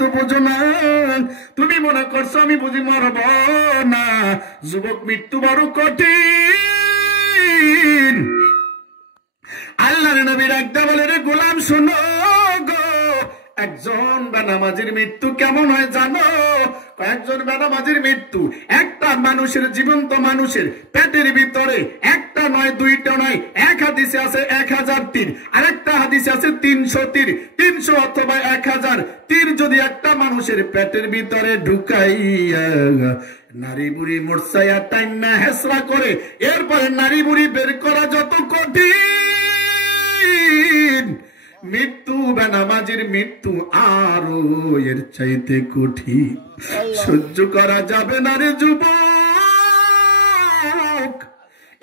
তো বুঝো না, তুমি মনে করছো আমি বুঝি মরব না। যুবক, মৃত্যু বড় কঠিন। আল্লাহর নবী ডাকতে বলে, রে গোলাম শোনো গো, একজন বেনামাজির মৃত্যু কেমন হয় জানো? একজন বেনামাজির মৃত্যু, একটা মানুষের, জীবন্ত মানুষের পেটের ভিতরে একটা নয়, দুইটা নয়, এক হাদিসে আছে 1000 তীর, আরেকটা হাদিসে আছে 300 তীর। 300 অথবা 1000 তীর যদি একটা মানুষের পেটের ভিতরে ঢুকাইয়া নারী বুড়ি মোরসাইয়া টাইনা হেসরা করে, এরপরে নারী বুড়ি বের করা যত কঠিন, মৃত্যু বেনামাজির মৃত্যু আরো এর চাইতে কঠিন। সহ্য করা যাবে না রে যুবক।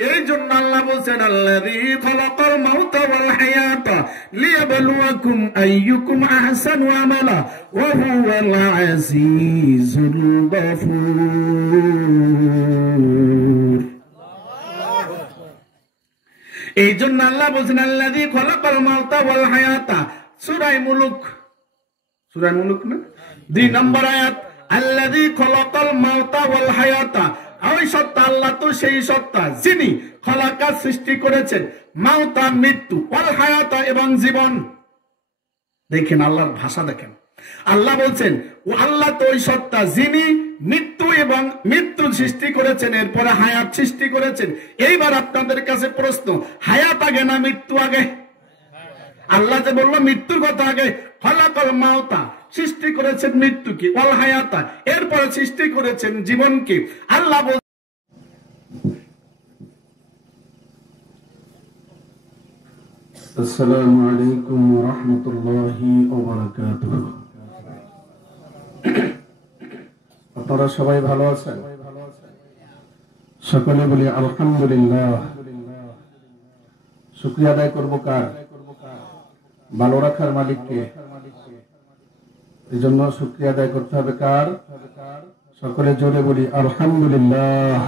এই জন্য আল্লাহ বলছেন, আল্লাযী খালাকাল মাউতা ওয়াল হায়াতা লিয়াবলুয়াকুম আইয়ুকুম আহসানু আমালা ওয়া হুয়াল আজিজুল গফুর। এই জন্য আল্লাহ বলছেন, আল্লাযী খালাকাল মাউতা ওয়াল হায়াতা, সূরা মুলুক, সূরা মুলুক না 2 নম্বর আয়াত, আল্লাযী খালাকাল মাউতা ওয়াল হায়াতা। ওই সত্তা আল্লাহ তো সেই সত্তা যিনি খলাকা সৃষ্টি করেছেন, মাউতা মৃত্যু, ওয়াল হায়াতা এবং জীবন। দেখেন আল্লাহর ভাষা, দেখেন আল্লাহ বলছেন ও আল্লাহ তো ওই সত্তা যিনি মৃত্যু এবং মৃত্যু সৃষ্টি করেছেন, এরপরে হায়াত সৃষ্টি করেছেন। এইবার আপনাদের কাছে প্রশ্ন, হায়াত আগে না মৃত্যু আগে? আল্লাহ যে বললো মৃত্যুর কথা আগে, খলাকাল মাউতা সৃষ্টি করেছেন মৃত্যুকে, ওয়াল হায়াতা এরপরে সৃষ্টি করেছেন জীবনকে। আল্লাহ বল, আসসালামু আলাইকুম ওয়া রাহমাতুল্লাহি ওয়া বারাকাতুহু। আপনারা সবাই ভালো আছেন? সকলে বলি আলহামদুলিল্লাহ। শুকরিয়া আদায় করব কার? ভালো রাখার মালিককে। এই জন্য শুকরিয়া আদায় করতে হবে কার? সকলে জোরে বলি আলহামদুলিল্লাহ।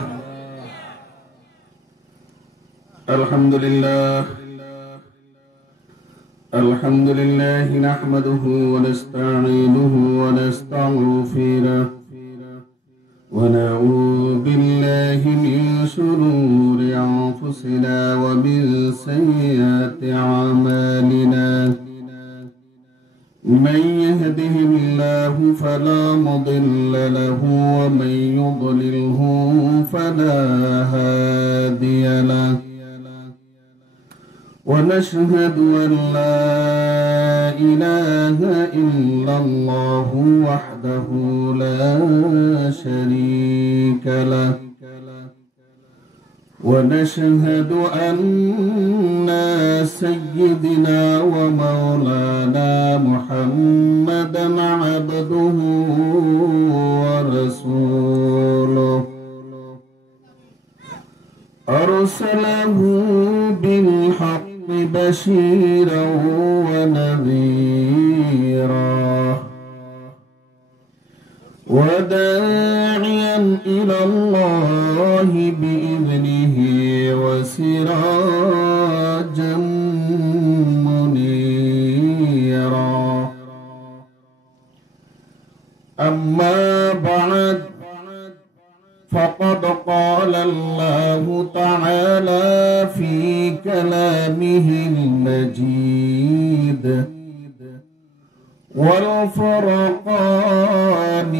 আলহামদুলিল্লাহ আলহামদুলিল্লাহ নাহমাদুহু ওয়া নাস্তাঈনুহু ওয়া নাস্তাগফিরুহু ওয়া নাউযু বিল্লাহি মিন শুরুরি আনফুসিনা ওয়া মিন সাইয়্যাতি আমালিনা। من يهده الله فلا مضل له ومن يضلله فلا هادي له ونشهد أن لا إله إلا الله وحده لا شريك له ونشهد أن سيدنا ومولانا محمدا عبده ورسوله أرسله بالحق بشيرا ونذيرا وداعيا إلى الله بإذنه وسراجا منيرا. أما بعد فقد قال الله تعالى في كلامه المجيد والفرقان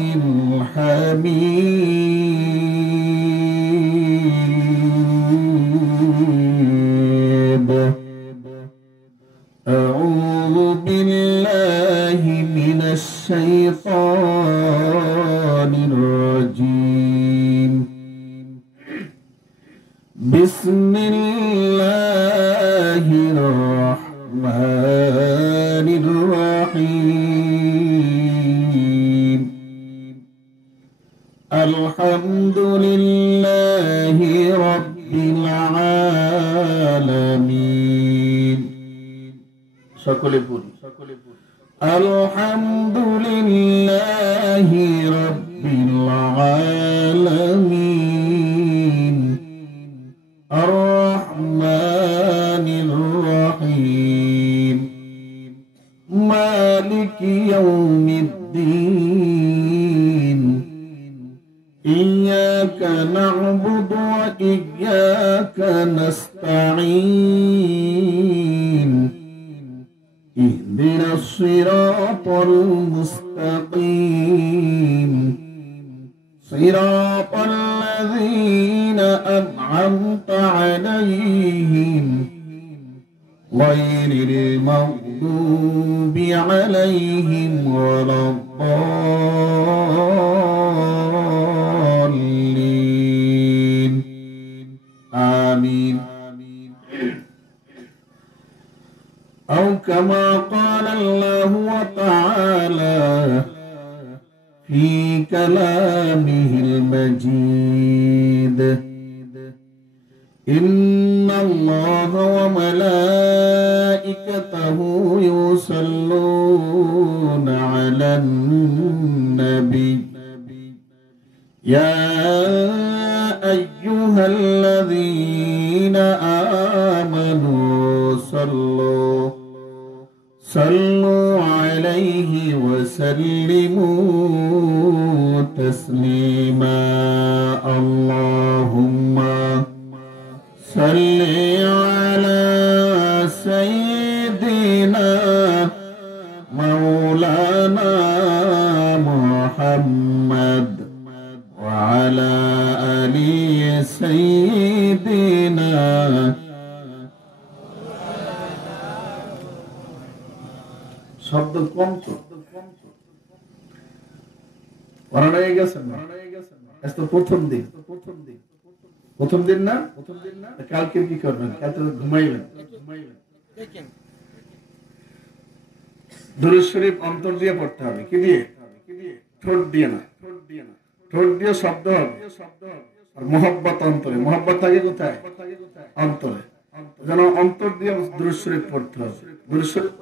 الحميد. أعوذ بالله من الشيطان الرجيم. بسم الله الرحمن الرحيم. الحمد لله رب العالمين. সকলে পড়ি। الحمد لله رب العالمين الرحمن الرحيم مالك يوم الدين إياك نعبد وإياك نستعين اهدنا الصراط المستقيم صراط الذين أنعمت عليهم غير المغضوب عليهم ولا الضالين آمين أو كما قال الله تعالى في كلامه المجيد إن الله وملائكته يصلون على النبي يا أيها الذين آمنوا صلوا عليه وسلموا تسليما اللهم صل على سيدنا مولانا محمد وعلى آل سيدنا শব্দ কম তো পড়ানো হয়ে গেছে না আজকে প্রথম দিন না কালকে কি করবেন কালকে ঘুমাইবেন দুরূদ শরীফ অন্তর দিয়ে পড়তে হবে কি দিয়ে ঠোঁট দিয়ে না ঠোঁট দিয়ে শব্দ হবে আর মোহব্বত অন্তরে মোহব্বত থাকে কোথায় অন্তরে যেন অন্তর দিয়ে দুরূদ শরীফ পড়তে হবে দুরূদ শরীফ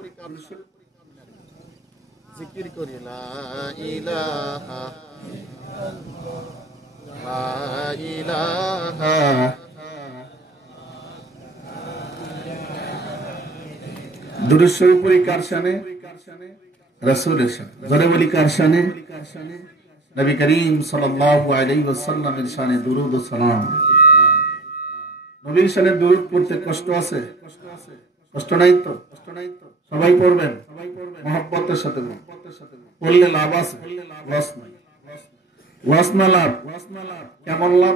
জিকির করি লা ইলাহা লা ইলাহা দুরূদ শরীফ পড়ি কার শানে রাসূলের শানে জোরে বলি কার শানে নবী করিম সাল্লাল্লাহু আলাইহি ওয়াসাল্লামের শানে দুরূদ ও সালাম নবীর শানে দুরূদ পড়তে কষ্ট আছে কষ্ট নাই তো সবাই পড়বেন মহব্বতের সাথে পড়লে লাভ আছে লস না লাভ কেমন লাভ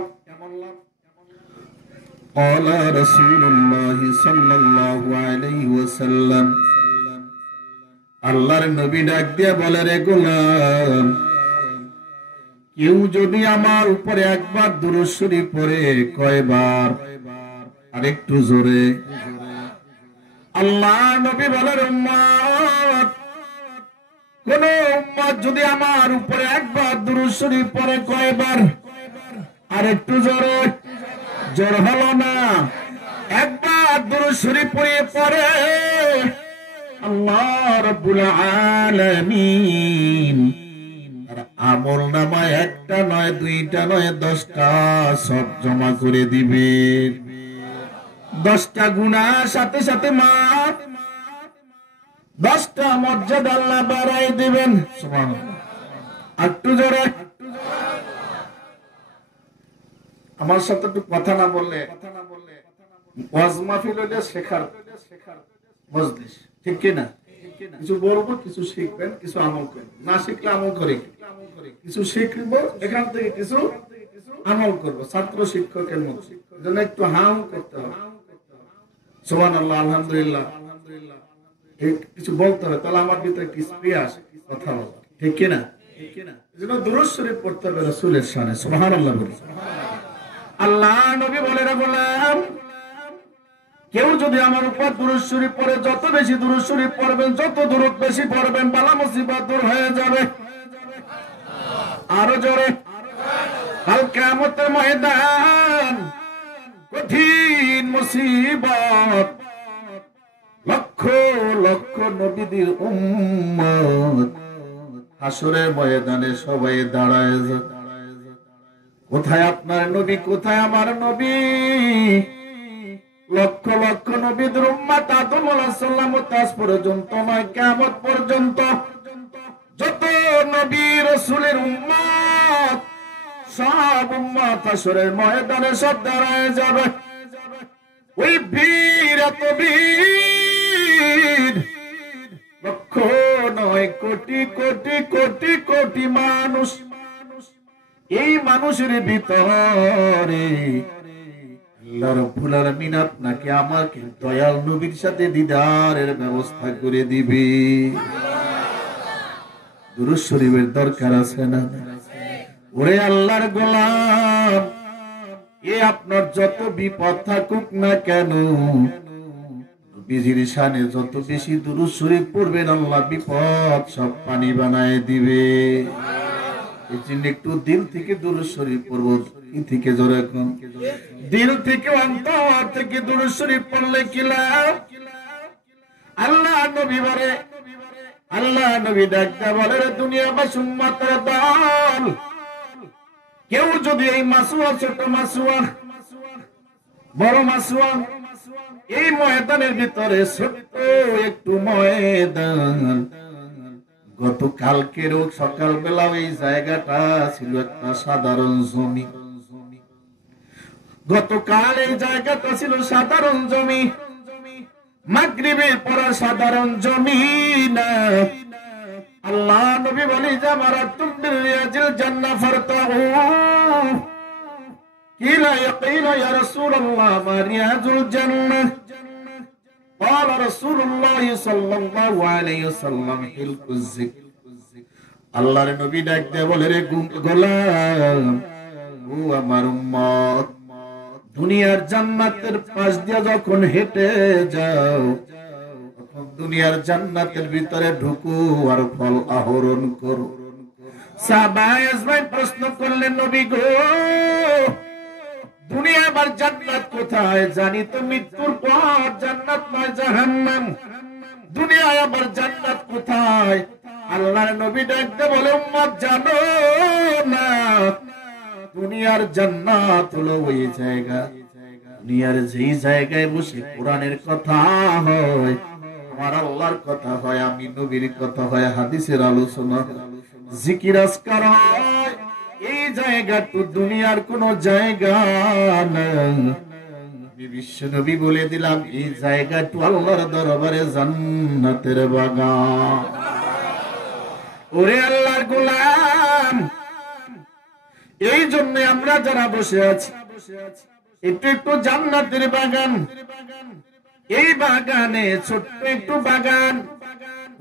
قال رسول الله صلى الله عليه وسلم আল্লাহর নবী ডাক দিয়ে বলে রে গোলাম কেউ যদি আমার উপরে একবার দুরূদ শরীফ পড়ে কয়বার আরেকটু জোরে আল্লাহ নবী বলেন উম্মত কোন উম্মত যদি আমার উপরে একবার দুরূদ শরীফ পড়ে কয়বার আরেকটু জোরে জোর হলো না একবার দুরূদ শরীফ পড়ে আল্লাহ রাব্বুল আলামিন আর আমলনামায় একটা নয় দুইটা নয় 10টা সব জমা করে দিবে 10টা গুনাহ সাথে সাথে মাফ 10টা মর্যাদা আল্লাহ বাড়াই দিবেন সুবহানাল্লাহ একটু জোরে আমার সাথে একটু কথা না বললে ওয়াজ মাহফিল হলে শেখার মজলিস ঠিক কি না কিছু বলবো কিছু শিখবেন কিছু আমল করবেন না শিখলে আমল করে কিছু শিখবো এখান থেকে কিছু আমল করবো ছাত্র শিক্ষকের মতো জন্য একটু হাম করতে হবে সুবহানাল্লাহ আলহামদুলিল্লাহ কিছু বলতে হবে তাহলে আমার ভিতরে একটু স্প্রে আসে কথা বলা ঠিক কি না এজন্য দুরূদ শরীফ পড়তে হবে রাসূলের শানে সুবহানাল্লাহ বলি আল্লাহ নবী বলে রাখলাম কেউ যদি আমার উপর দুরূদ শরীফ পড়ে যত বেশি দুরূদ শরীফ পড়বেন যত দুরূদ বেশি পড়বেন বালা মুসিবত দূর হয়ে যাবে আরো জোরে কাল কিয়ামতের ময়দান কঠিন মুসিবত লক্ষ লক্ষ নবীদের উম্মত হাসরের ময়দানে সবাই দাঁড়ায় কোথায় আপনার নবী কোথায় আমার নবী লক্ষ লক্ষ নবীদের উম্মত আদম আলাইহিস সালাম তাস পর্যন্ত নয় কিয়ামত পর্যন্ত যত রাসূলের উম্মত সব উম্মত হাসরের ময়দানে সব দাঁড়ায় যাবে। ওই বীর এত বীর, লক্ষ নয় কোটি কোটি কোটি কোটি মানুষ, এই মানুষের ভিতরে আল্লাহ রাব্বুল আলামিন আপনাকে আমাকে দয়াল নবীর সাথে দিদারের ব্যবস্থা করে দিবে। দুরূদ শরীফের দরকার আছে না? ওরে আল্লাহর গোলাম, এ আপনার যত বিপদ থাকুক না কেন, নবীজির শানে যত বেশি দুরূদ শরীফ পড়বেন আল্লাহ বিপদ সব পানি বানায় দিবে। এই জন্য একটু দিল থেকে দুরূদ শরীফ পড়বো। কি থেকে জোরে এখন? দিল থেকে, অন্তর থেকে দুরূদ শরীফ পড়লে কি লাভ? আল্লাহ নবী বলে, আল্লাহ নবী ডাকতে বলে, দুনিয়াবাসী উম্মতের দল, কেউ যদি এই মাসুয়া, ছোট মাসুয়া, বড় মাসুয়া, এই ময়দানের ভিতরে ছোট্ট একটু ময়দান, গতকালকের সকালবেলা এই জায়গাটা ছিল একটা সাধারণ জমি। গতকাল এই জায়গাটা ছিল সাধারণ জমি, মাগরিবের পর সাধারণ জমি না। আল্লাহ নবী বলে, জামারাতুম বিরিয়াজিল জান্নাহ ফারতাউ। কিলা ইয়া রাসূলুল্লাহ মা রিয়াজুল জান্নাহ? قال رسول الله صلى الله عليه وسلم حلق الذكر। আল্লাহর নবী ডাক দিয়ে বলে, রে গোলাম, ও আমার উম্মত, দুনিয়ার জান্নাতের পাশ দিয়ে যখন হেঁটে যাও, তখন দুনিয়ার জান্নাতের ভিতরে ঢুকো আর ফল আহরণ করো। সাহাবায়ে আজমাইন প্রশ্ন করলেন, নবী গো, দুনিয়া আবার জান্নাত কোথায়? জানি তো মৃত্যুর পর জান্নাত নয় জাহান্নাম। দুনিয়ায় আবার জান্নাত কোথায়? আল্লাহর নবী ডাকতে বলে, উম্মত জানো না, দুনিয়ার জান্নাত হলো ওই জায়গা, দুনিয়ার যেই জায়গায় বসে কোরআনের কথা হয়, আমার আল্লাহর কথা হয়, আমি নবীর কথা হয়, হাদিসের আলোচনা, জিকির আজকার হয়, এই জায়গাটা দুনিয়ার কোন জায়গা না। বিশ্ব নবী বলে দিলাম, এই জায়গাটা আল্লাহর দরবারে জান্নাতের বাগান। ওরে আল্লাহর গোলাম, এই জন্য আমরা যারা বসে আছি, একটু একটু জান্নাতের বাগান, এই বাগানে ছোট্ট একটু বাগান,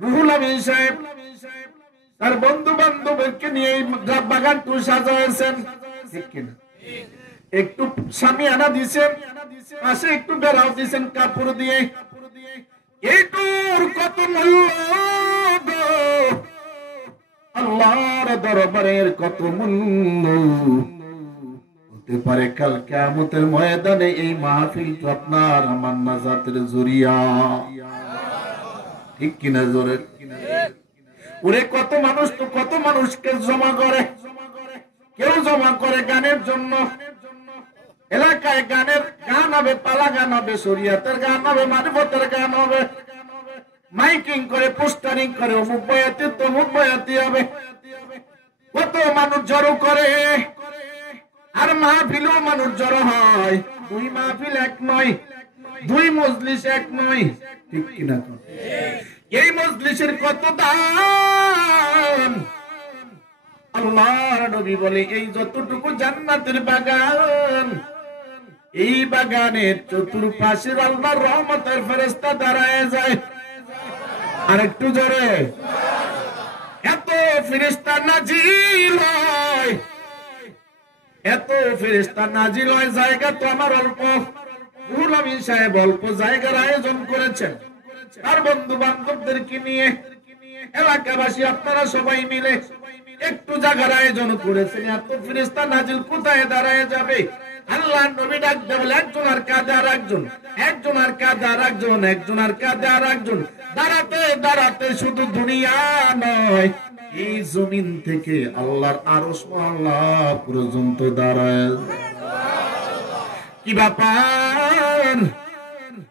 রুহুল আমিন সাহেব তার বন্ধু বান্ধবকে নিয়ে এই বাগানটু সাজাইছেন, ঠিক কিনা? একটু শামিয়ানা দিয়েছেন, পাশে একটু বেড়াও দিয়েছেন কাপড় দিয়ে। এইটুর কত মূল্য আল্লাহর দরবারের, কত মূল্য হতে পারে কাল কিয়ামতের ময়দানে। এই মাহফিল তো আপনার আমার নাজাতের জরিয়া, ঠিক কিনা? জোরে ওরে কত মানুষ তো কত মানুষকে জমা করে, কেউ জমা করে গানের জন্য, এলাকায় গানের গান হবে, পালা গান হবে, শরিয়াতের গান হবে, মারিফতের গান হবে, মাইকিং করে, পোস্টারিং করে, অমুক বয়াতি তমুক বয়াতি হবে, কত মানুষ জড়ো করে। আর মাহফিলেও মানুষ জড়ো হয়, দুই মাহফিল এক নয়, দুই মজলিস এক নয়, ঠিক কিনা? এই মজলিসের কত দাম! আল্লাহর নবী বলে, এই যতটুকু জান্নাতের বাগান, এই বাগানের চতুর্পাশে আল্লাহর রহমতের ফেরেশতা দাঁড়ায় যায়। আর একটু জোরে, এত ফেরেশতা নাজিল হয়, এত ফেরেশতা নাজিল হয়, জায়গা তো আমার অল্প। রুহুল আমিন সাহেব অল্প জায়গার আয়োজন করেছেন, তার বন্ধু বান্ধবদেরকে নিয়ে, এলাকাবাসী আপনারা সবাই মিলে একটু জায়গার আয়োজন করেছেন। এত ফেরেশতা নাজিল কোথায় দাঁড়ায় যাবে? আল্লাহর নবী ডাক দেন, একজন আর কাঁধে আর একজন, একজন আর কাঁধে আর একজন, একজন আর কাঁধে আর একজন, দাঁড়াতে দাঁড়াতে শুধু দুনিয়া নয়, এই জমিন থেকে আল্লাহর আরশ আল্লাহ পর্যন্ত দাঁড়ায়। কি ব্যাপার?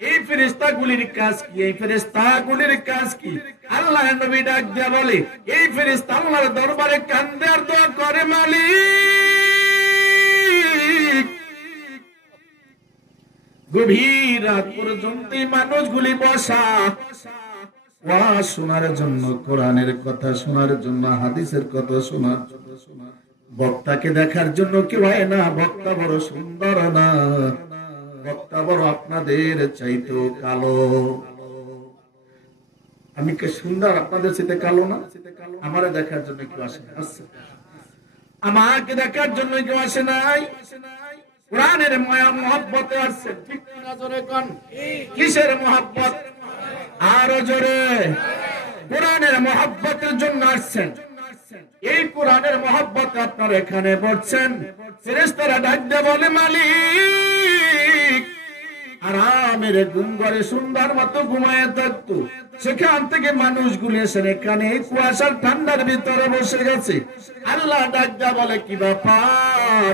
এই ফেরেশতাগুলির কাজ কি? এই ফেরেশতাগুলির কাজ কি? আল্লাহর নবী ডাক দিয়ে বলে, এই ফেরেশতা আল্লাহর দরবারে কান্দে আর দোয়া করে, মালিক গভীর রাত পর্যন্ত এই মানুষগুলি বসা ওয়াজ শোনার জন্য, কোরআনের কথা শোনার জন্য, হাদিসের কথা শোনার জন্য। বক্তাকে দেখার জন্য কেউ হয় না। বক্তা বড় সুন্দর না, বক্তা বড় আপনাদের চাইতেও কালো। আমি কে সুন্দর আপনাদের সাথে কালো না? আমারে দেখার জন্য কেউ আসে না? আমাকে দেখার জন্য কেউ আসে নাই। কোরআনের মায়া মহব্বতে আসছে, ঠিক না? জোরে কোন কিসের মহব্বত? আরো জোরে। কোরআনের মহব্বতের জন্য আসছেন। এই কোরআনের মহব্বত আপনারা এখানে পড়ছেন। ফেরেশতারা ডাক দিয়ে বলে, মালিক আরামের ঘুম ঘরে সুন্দর মতো ঘুমায় থাকতো, সেখান থেকে মানুষগুলি এসে এখানে কুয়াশার ঠান্ডার ভিতরে বসে গেছে। আল্লাহ ডাক দিয়ে বলে, কি ব্যাপার,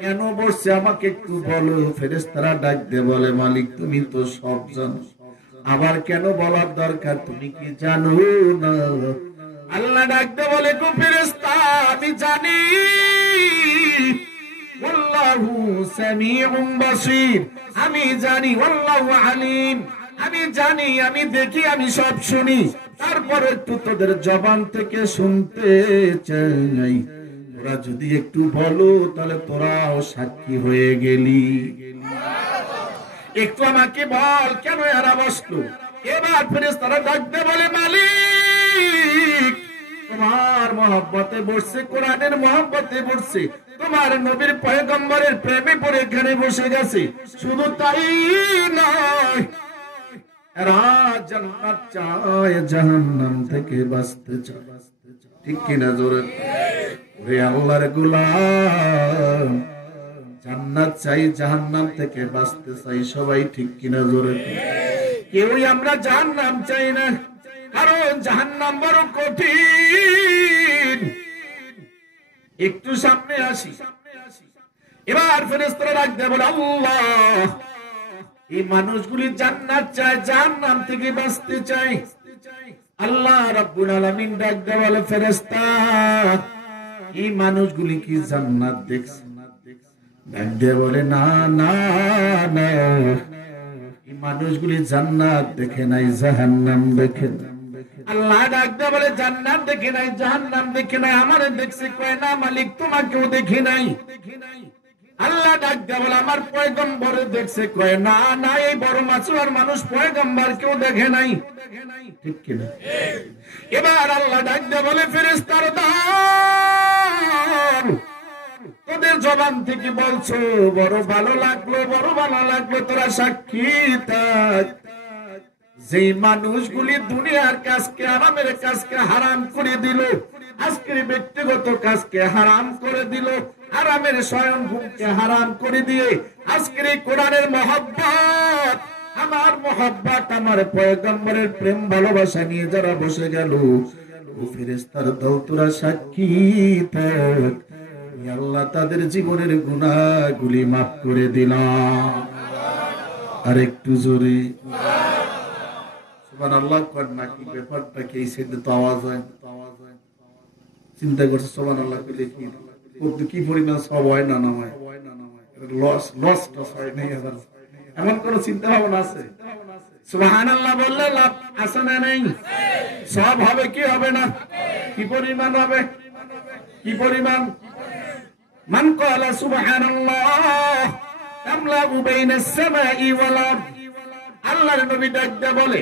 কেন বসছে আমাকে একটু বলো। ফেরেশতারা ডাক দিয়ে বলে, মালিক তুমি তো সব জানো, আবার কেন বলার দরকার, তুমি কি জানো না? আল্লাহ ডাক দিয়ে বলে, গো ফেরেশতা আমি জানি, আল্লাহু সামিউম বাসীর, আমি জানি, আল্লাহু আলিম, আমি জানি, আমি দেখি, আমি সব শুনি। তারপর একটু তোদের জবান থেকে শুনতে চাই, তোরা যদি একটু বলো তাহলে তোরাও সাক্ষী হয়ে গেলি। একটু আমাকে বল, কেন এরা বসলো? এবার ফেরেশতারা ডাকতে বলে, মালিক তোমার মহব্বতে বসছে, কোরআনের মহব্বতে বসছে, তোমার নবীর পয়গম্বরের প্রেমে পড়ে এখানে বসে গেছে। শুধু তাই নয়, এরা জান্নাত চায়, জাহান্নাম থেকে বাঁচতে চায়। ঠিক কিনা জোরে? ওরে আল্লাহর গোলাম, জান্নাত চাই, জাহান্নাম থেকে বাঁচতে চাই সবাই। ঠিক কিনা জোরে? কেউই আমরা জাহান্নাম চাই না, কারণ জাহান্নাম বড় কঠিন। একটু সামনে আসি। এবার ফেরেশতারা ডাক দিয়ে বলে, আল্লাহ এই মানুষগুলি জান্নাত চায়, জাহান্নাম থেকে বাঁচতে চায়। আল্লাহ রাব্বুল আলামিন ডাক দিয়ে বলে, ফেরেশতা এই মানুষগুলি কি জান্নাত দেখছে? ডাক দিয়ে বলে, না না না, এই মানুষগুলি জান্নাত দেখে নাই, জাহান্নাম দেখে। আল্লাহ ডাক দিয়ে বলে, জান্নাত দেখে নাই, জাহান্নাম দেখে নাই, আমারে দেখছে। কয় না মালিক তোমাকেও দেখে নাই। আল্লাহ ডাক দিয়ে বলে, আমার পয়গম্বরে দেখছে। কয় না না, এই বড় মাসুয়ার মানুষ পয়গম্বর কেউ দেখে নাই। ঠিক কিনা? এবার আল্লাহ ডাক দিয়ে বলে, ফেরেশতার দল তোদের জবান থেকে বলছো, বড় ভালো লাগলো, বড় ভালো লাগলো, তোরা সাক্ষী থাক। যে মানুষগুলি দুনিয়ার কাজকে, আরামের কাজকে হারাম করে দিল, আজকের ব্যক্তিগত কাজকে হারাম করে দিল, আরামের শয়ন ঘুমকে হারাম করে দিয়ে আজকের এই কোরআনের মহব্বত, আমার মহব্বত, আমার পয়গম্বরের প্রেম ভালোবাসা নিয়ে যারা বসে গেল, ও ফেরেশতার দল তোরা সাক্ষী থাক, আল্লাহ তাদের জীবনের গুনাহগুলি মাফ করে দিলাম। আর একটু জোরে সুবহানাল্লাহ কর না। কি ব্যাপারটা কি? এই সাইডে তো আওয়াজ হয়, চিন্তা করছে সুবহানাল্লাহ কইলে কি পরিমাণ সব হয় না না হয়, লস হয় নাই। এমন কোন চিন্তা ভাবনা আছে? সুবহানাল্লাহ বললে লাভ আছে না নেই? সব হবে কি হবে না? কি পরিমাণ হবে? কি পরিমাণ? মান ক্বালা সুবহানাল্লাহ তামলাউ বাইনাস সামাই ওয়াল আরদ। আল্লাহর নবী ডাক দিয়ে বলে,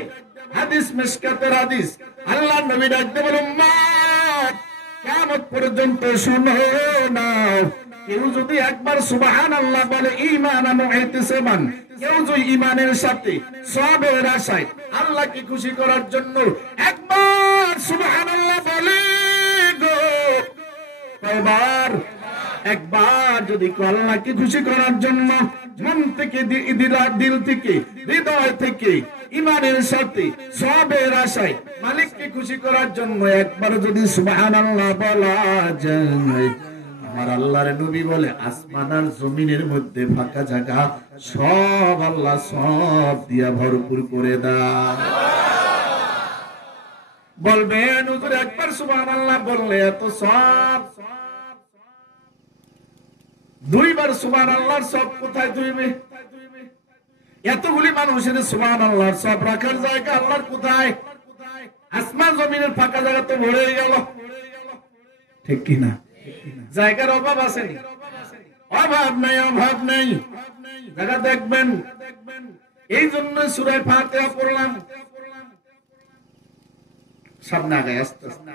হাদিস মিশকাতের হাদিস, আল্লাহর নবী ডাক দিয়ে বলে, উম্মত কিয়ামত পর্যন্ত শুনো না, কেউ যদি একবার সুবহানাল্লাহ বলে ঈমানান ওয়া ইহতিসাবান, কেউ যদি ঈমানের সাথে সওয়াবের আশায় আল্লাহকে খুশি করার জন্য একবার সুবহানাল্লাহ বলে গো, কয়বার? একবার যদি আল্লাহকে খুশি করার জন্য মন থেকে, দিল থেকে, হৃদয় থেকে, ঈমানের সাথে সওয়াবের আশায় মালিককে খুশি করার জন্য একবার যদি সুবহানাল্লাহ বলা যায়, আমার আল্লাহর নবী বলে আসমান আর জমিনের মধ্যে ফাঁকা জায়গা সব আল্লাহ সব দিয়া ভরপুর করে দেয়। বলবেন হুজুর একবার সুবহানাল্লাহ বললে এত সব, দুইবার সুবহানাল্লাহর সব কোথায় তুইবে? এতগুলি মানুষের সুবহানাল্লাহর সব রাখার জায়গা আল্লাহর কোথায়? আসমান জমিনের ফাঁকা জায়গা তো ভরে গেল, ঠিক কি না? জায়গার অভাব আছে? অভাব নাই, অভাব নেই। জায়গা দেখবেন, এই জন্য সূরা ফাতিহা পড়লাম। সামনে আগে আস্তে আস্তে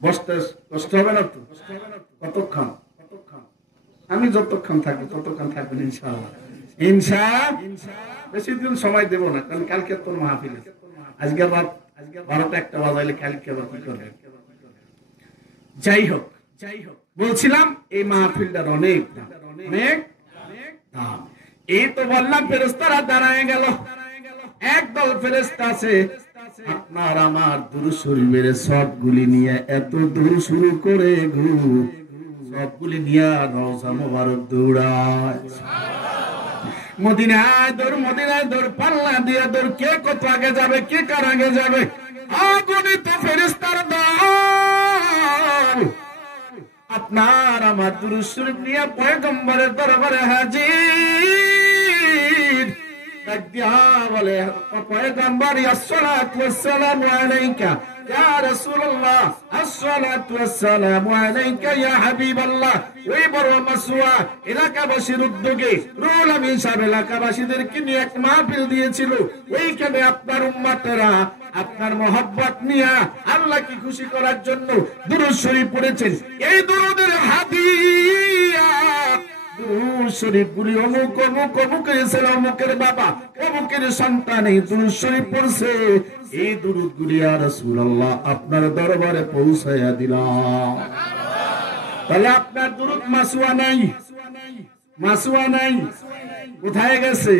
বসতে কষ্ট হবে না তো? কতক্ষণ? আমি যতক্ষণ থাকবো ততক্ষণ থাকবেন ইনশাআল্লাহ। বেশি দিন সময় দেব না, কারণ কালকে তোর মাহফিল। আজকে রাত 12টা-1টা বাজাইলে কালকে আবার কি করবে? যাই হোক বলছিলাম এই মাহফিলটার অনেক দাম, অনেক দাম। এই তো বললাম ফেরেশতারা দাঁড়ায় গেল, একদল ফেরেশতা আছে আপনার আমার দুরূদ শরীফের সবগুলি নিয়ে এত দূর শুরু করে সবগুলি নিয়ে রওজা মোবারক দৌড়ায়। মদিনায় দৌড়, পাল্লা দিয়ে দৌড়, কে কত আগে যাবে, কে কার আগে যাবে। অগণিত ফেরেশতার দল আপনার আমার দুরূদ শরীফ নিয়ে পয়গম্বরের দরবারে হাজির। বলে পয়গম্বর আসসালাতু ওয়াসসালামু আলাইকা ইয়া রাসূলুল্লাহ, আসসালাতু ওয়াসসালামু আলাইকা ইয়া হাবিবাল্লাহ। ওই বড় মাসওয়া এলাকাবাসীর উদ্যোগে রুহুল আমিন সাহেব এলাকাবাসীদেরকে নিয়ে এক মাহফিল দিয়েছিল। ওইখানে আপনার উম্মতেরা আপনার মহব্বত নিয়ে আল্লাহকে খুশি করার জন্য দুরূদ শরীফ পড়েছেন। এই দুরূদের হাদিয়া দুরূদ শরীফ গুলি অমুকের ছেলে, অমুকের বাবা, অমুকের সন্তান এই দুরূদ শরীফ পড়ছে। এই দুরূদ গুলি ইয়া রাসূলুল্লাহ আপনার দরবারে পৌঁছায়া দিলাম। তাহলে আপনার দুরূদ মাসুয়া নাই, কোথায় গেছে?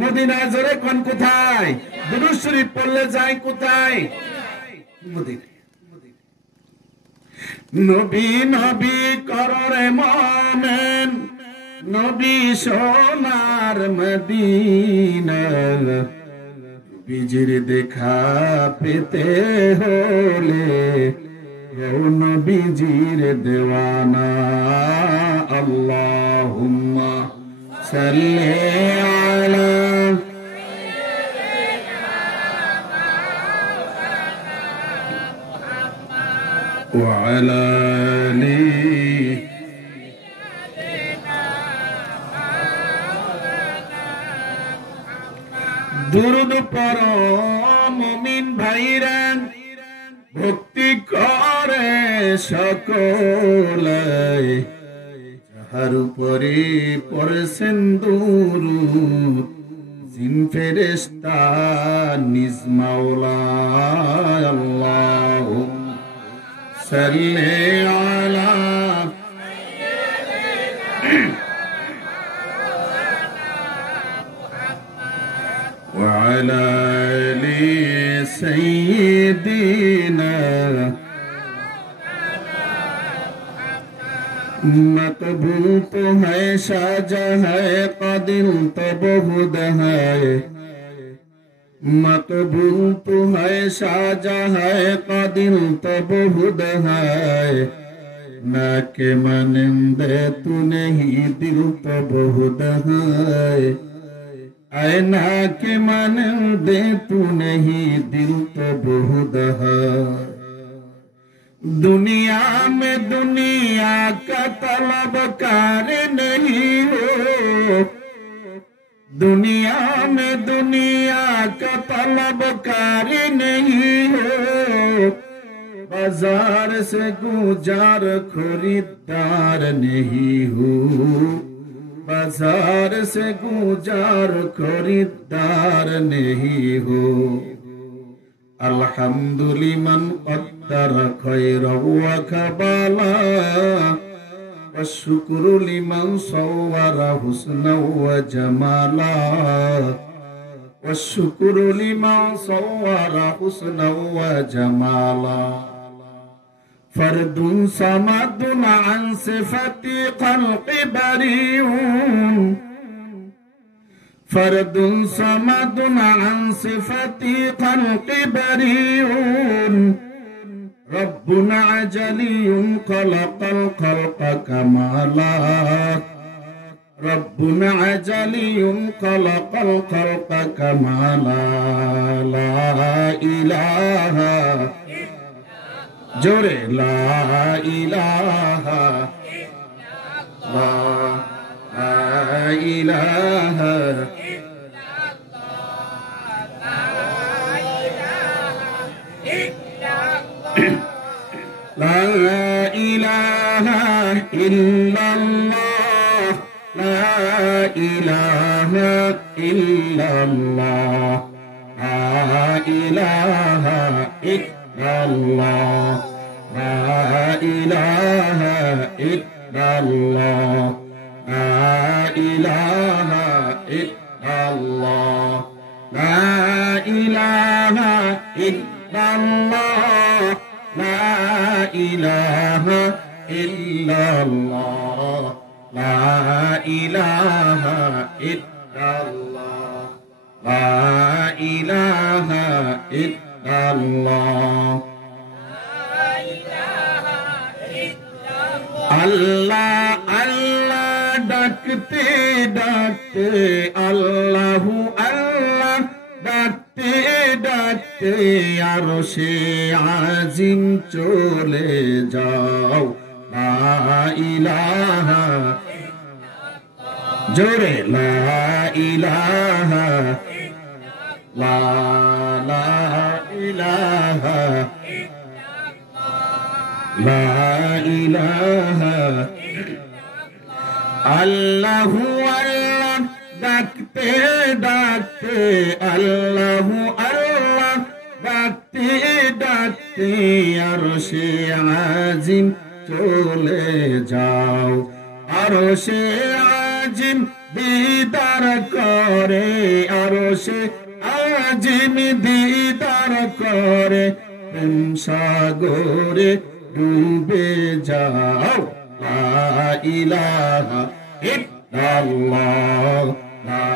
মদিনায়। জোরে কোন কোথায়? দুরূদ শরীফ পড়লে যায় কোথায়? মদিনায়। নবী নবী কররে মোমেন, নবী সোনার মদিনা। নবীজির দেখা পেতে হলে ও নবীজির দেওয়ানা। আল্লাহুম্মা সাল্লি আলা وعلى দুরূদ পড়ো মুমিন ভাইরা, ভক্তি করে সকলে, যাহার উপরে পড়ছেন দুরূদ জিন ফেরেশতা নিজ মাওলা। আল্লাহুম্মা সাল্লি আলা ওয়া আলা আলি সাইয়্যিদিনা। मकबूल तो है साजा है कादिल तो बहुत है, मकबूल तो है साजा है कादिल तो बहुत है। ना के मनंदे तू नहीं दिल तो बहुत है, ऐ ना के मनंदे तू नहीं दिल तो बहुत है। दुनिया में दुनिया का तलबकार नहीं हो, दुनिया में दुनिया का तलबकार नहीं हो। बाजार से गुजार खरीदार नहीं हो, बाजार से गुजार खरीदार नहीं हो। अल्हम्दुलिल्लाह قدر خيرا وكبالا والشكر لمن صور حسنا وجمالا والشكر لمن صور حسنا وجمالا ফরদুন সামাদুন আন সিফাতি খালকি বারিউন ফরদুন সামাদুন আন সিফাতি খালকি বারিউন রব্বুন আজালিয়ুন খালাকাল খালকা কামালা ربٌ عجلي خلق الخلق كمالا لا إله جوري لا إله لا إله لا إله إلا الله لا إله إلا الله لا إله إلا الله لا إله إلا الله لا إله إلا الله لا إله إلا الله لا إله إلا الله لا إله إلا الله لا إله إلا الله আল্লাহ আল্লাহ ডাকতে ডাকতে আল্লাহু আল্লাহ ডাকতে ডাকতে আরশে আজিম চলে যাও লা ইলাহা জোরে লা ইলাহা লা লা ইলাহা লা ইলাহা আল্লাহু আল্লাহ ডাকতে ডাকতে আল্লাহু আল্লাহ ডাকতে ডাকতে আরশে আজিম চলে যাও আরশে আজিম দিদার করে আরশে আজিম দিদার করে প্রেম সাগরে ডুবে যাও লা ইলাহা ইল্লাল্লাহ লা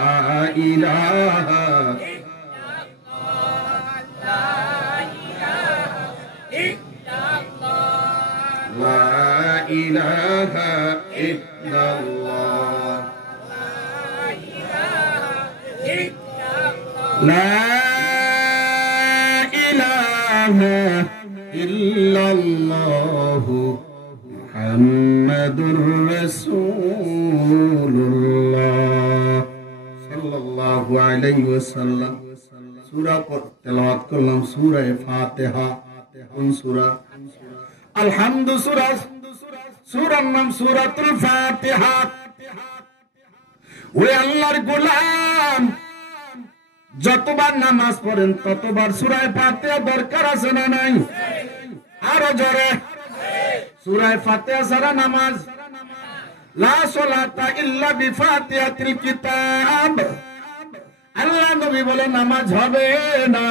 ইলাহা লা ইলাহা ইল্লাল্লাহ লা ইলাহা ইল্লাল্লাহ মুহাম্মাদুর রাসূলুল্লাহ সাল্লাল্লাহু আলাইহি ওয়াসাল্লাম সূরা তেলাওয়াত করলাম সূরা ফাতিহা কোন সূরা আলহামদু সূরা সূরার নাম সূরাতুল ফাতিহা ওই আল্লাহর গোলাম যতবার নামাজ পড়েন ততবার সূরা ফাতিহা দরকার আছে না নাই আরো জোরে সূরা ফাতিহা ছাড়া নামাজ লা সালাতা ইল্লা বিফাতিহাতিল কিতাব আল্লাহ নবী বলে নামাজ হবে না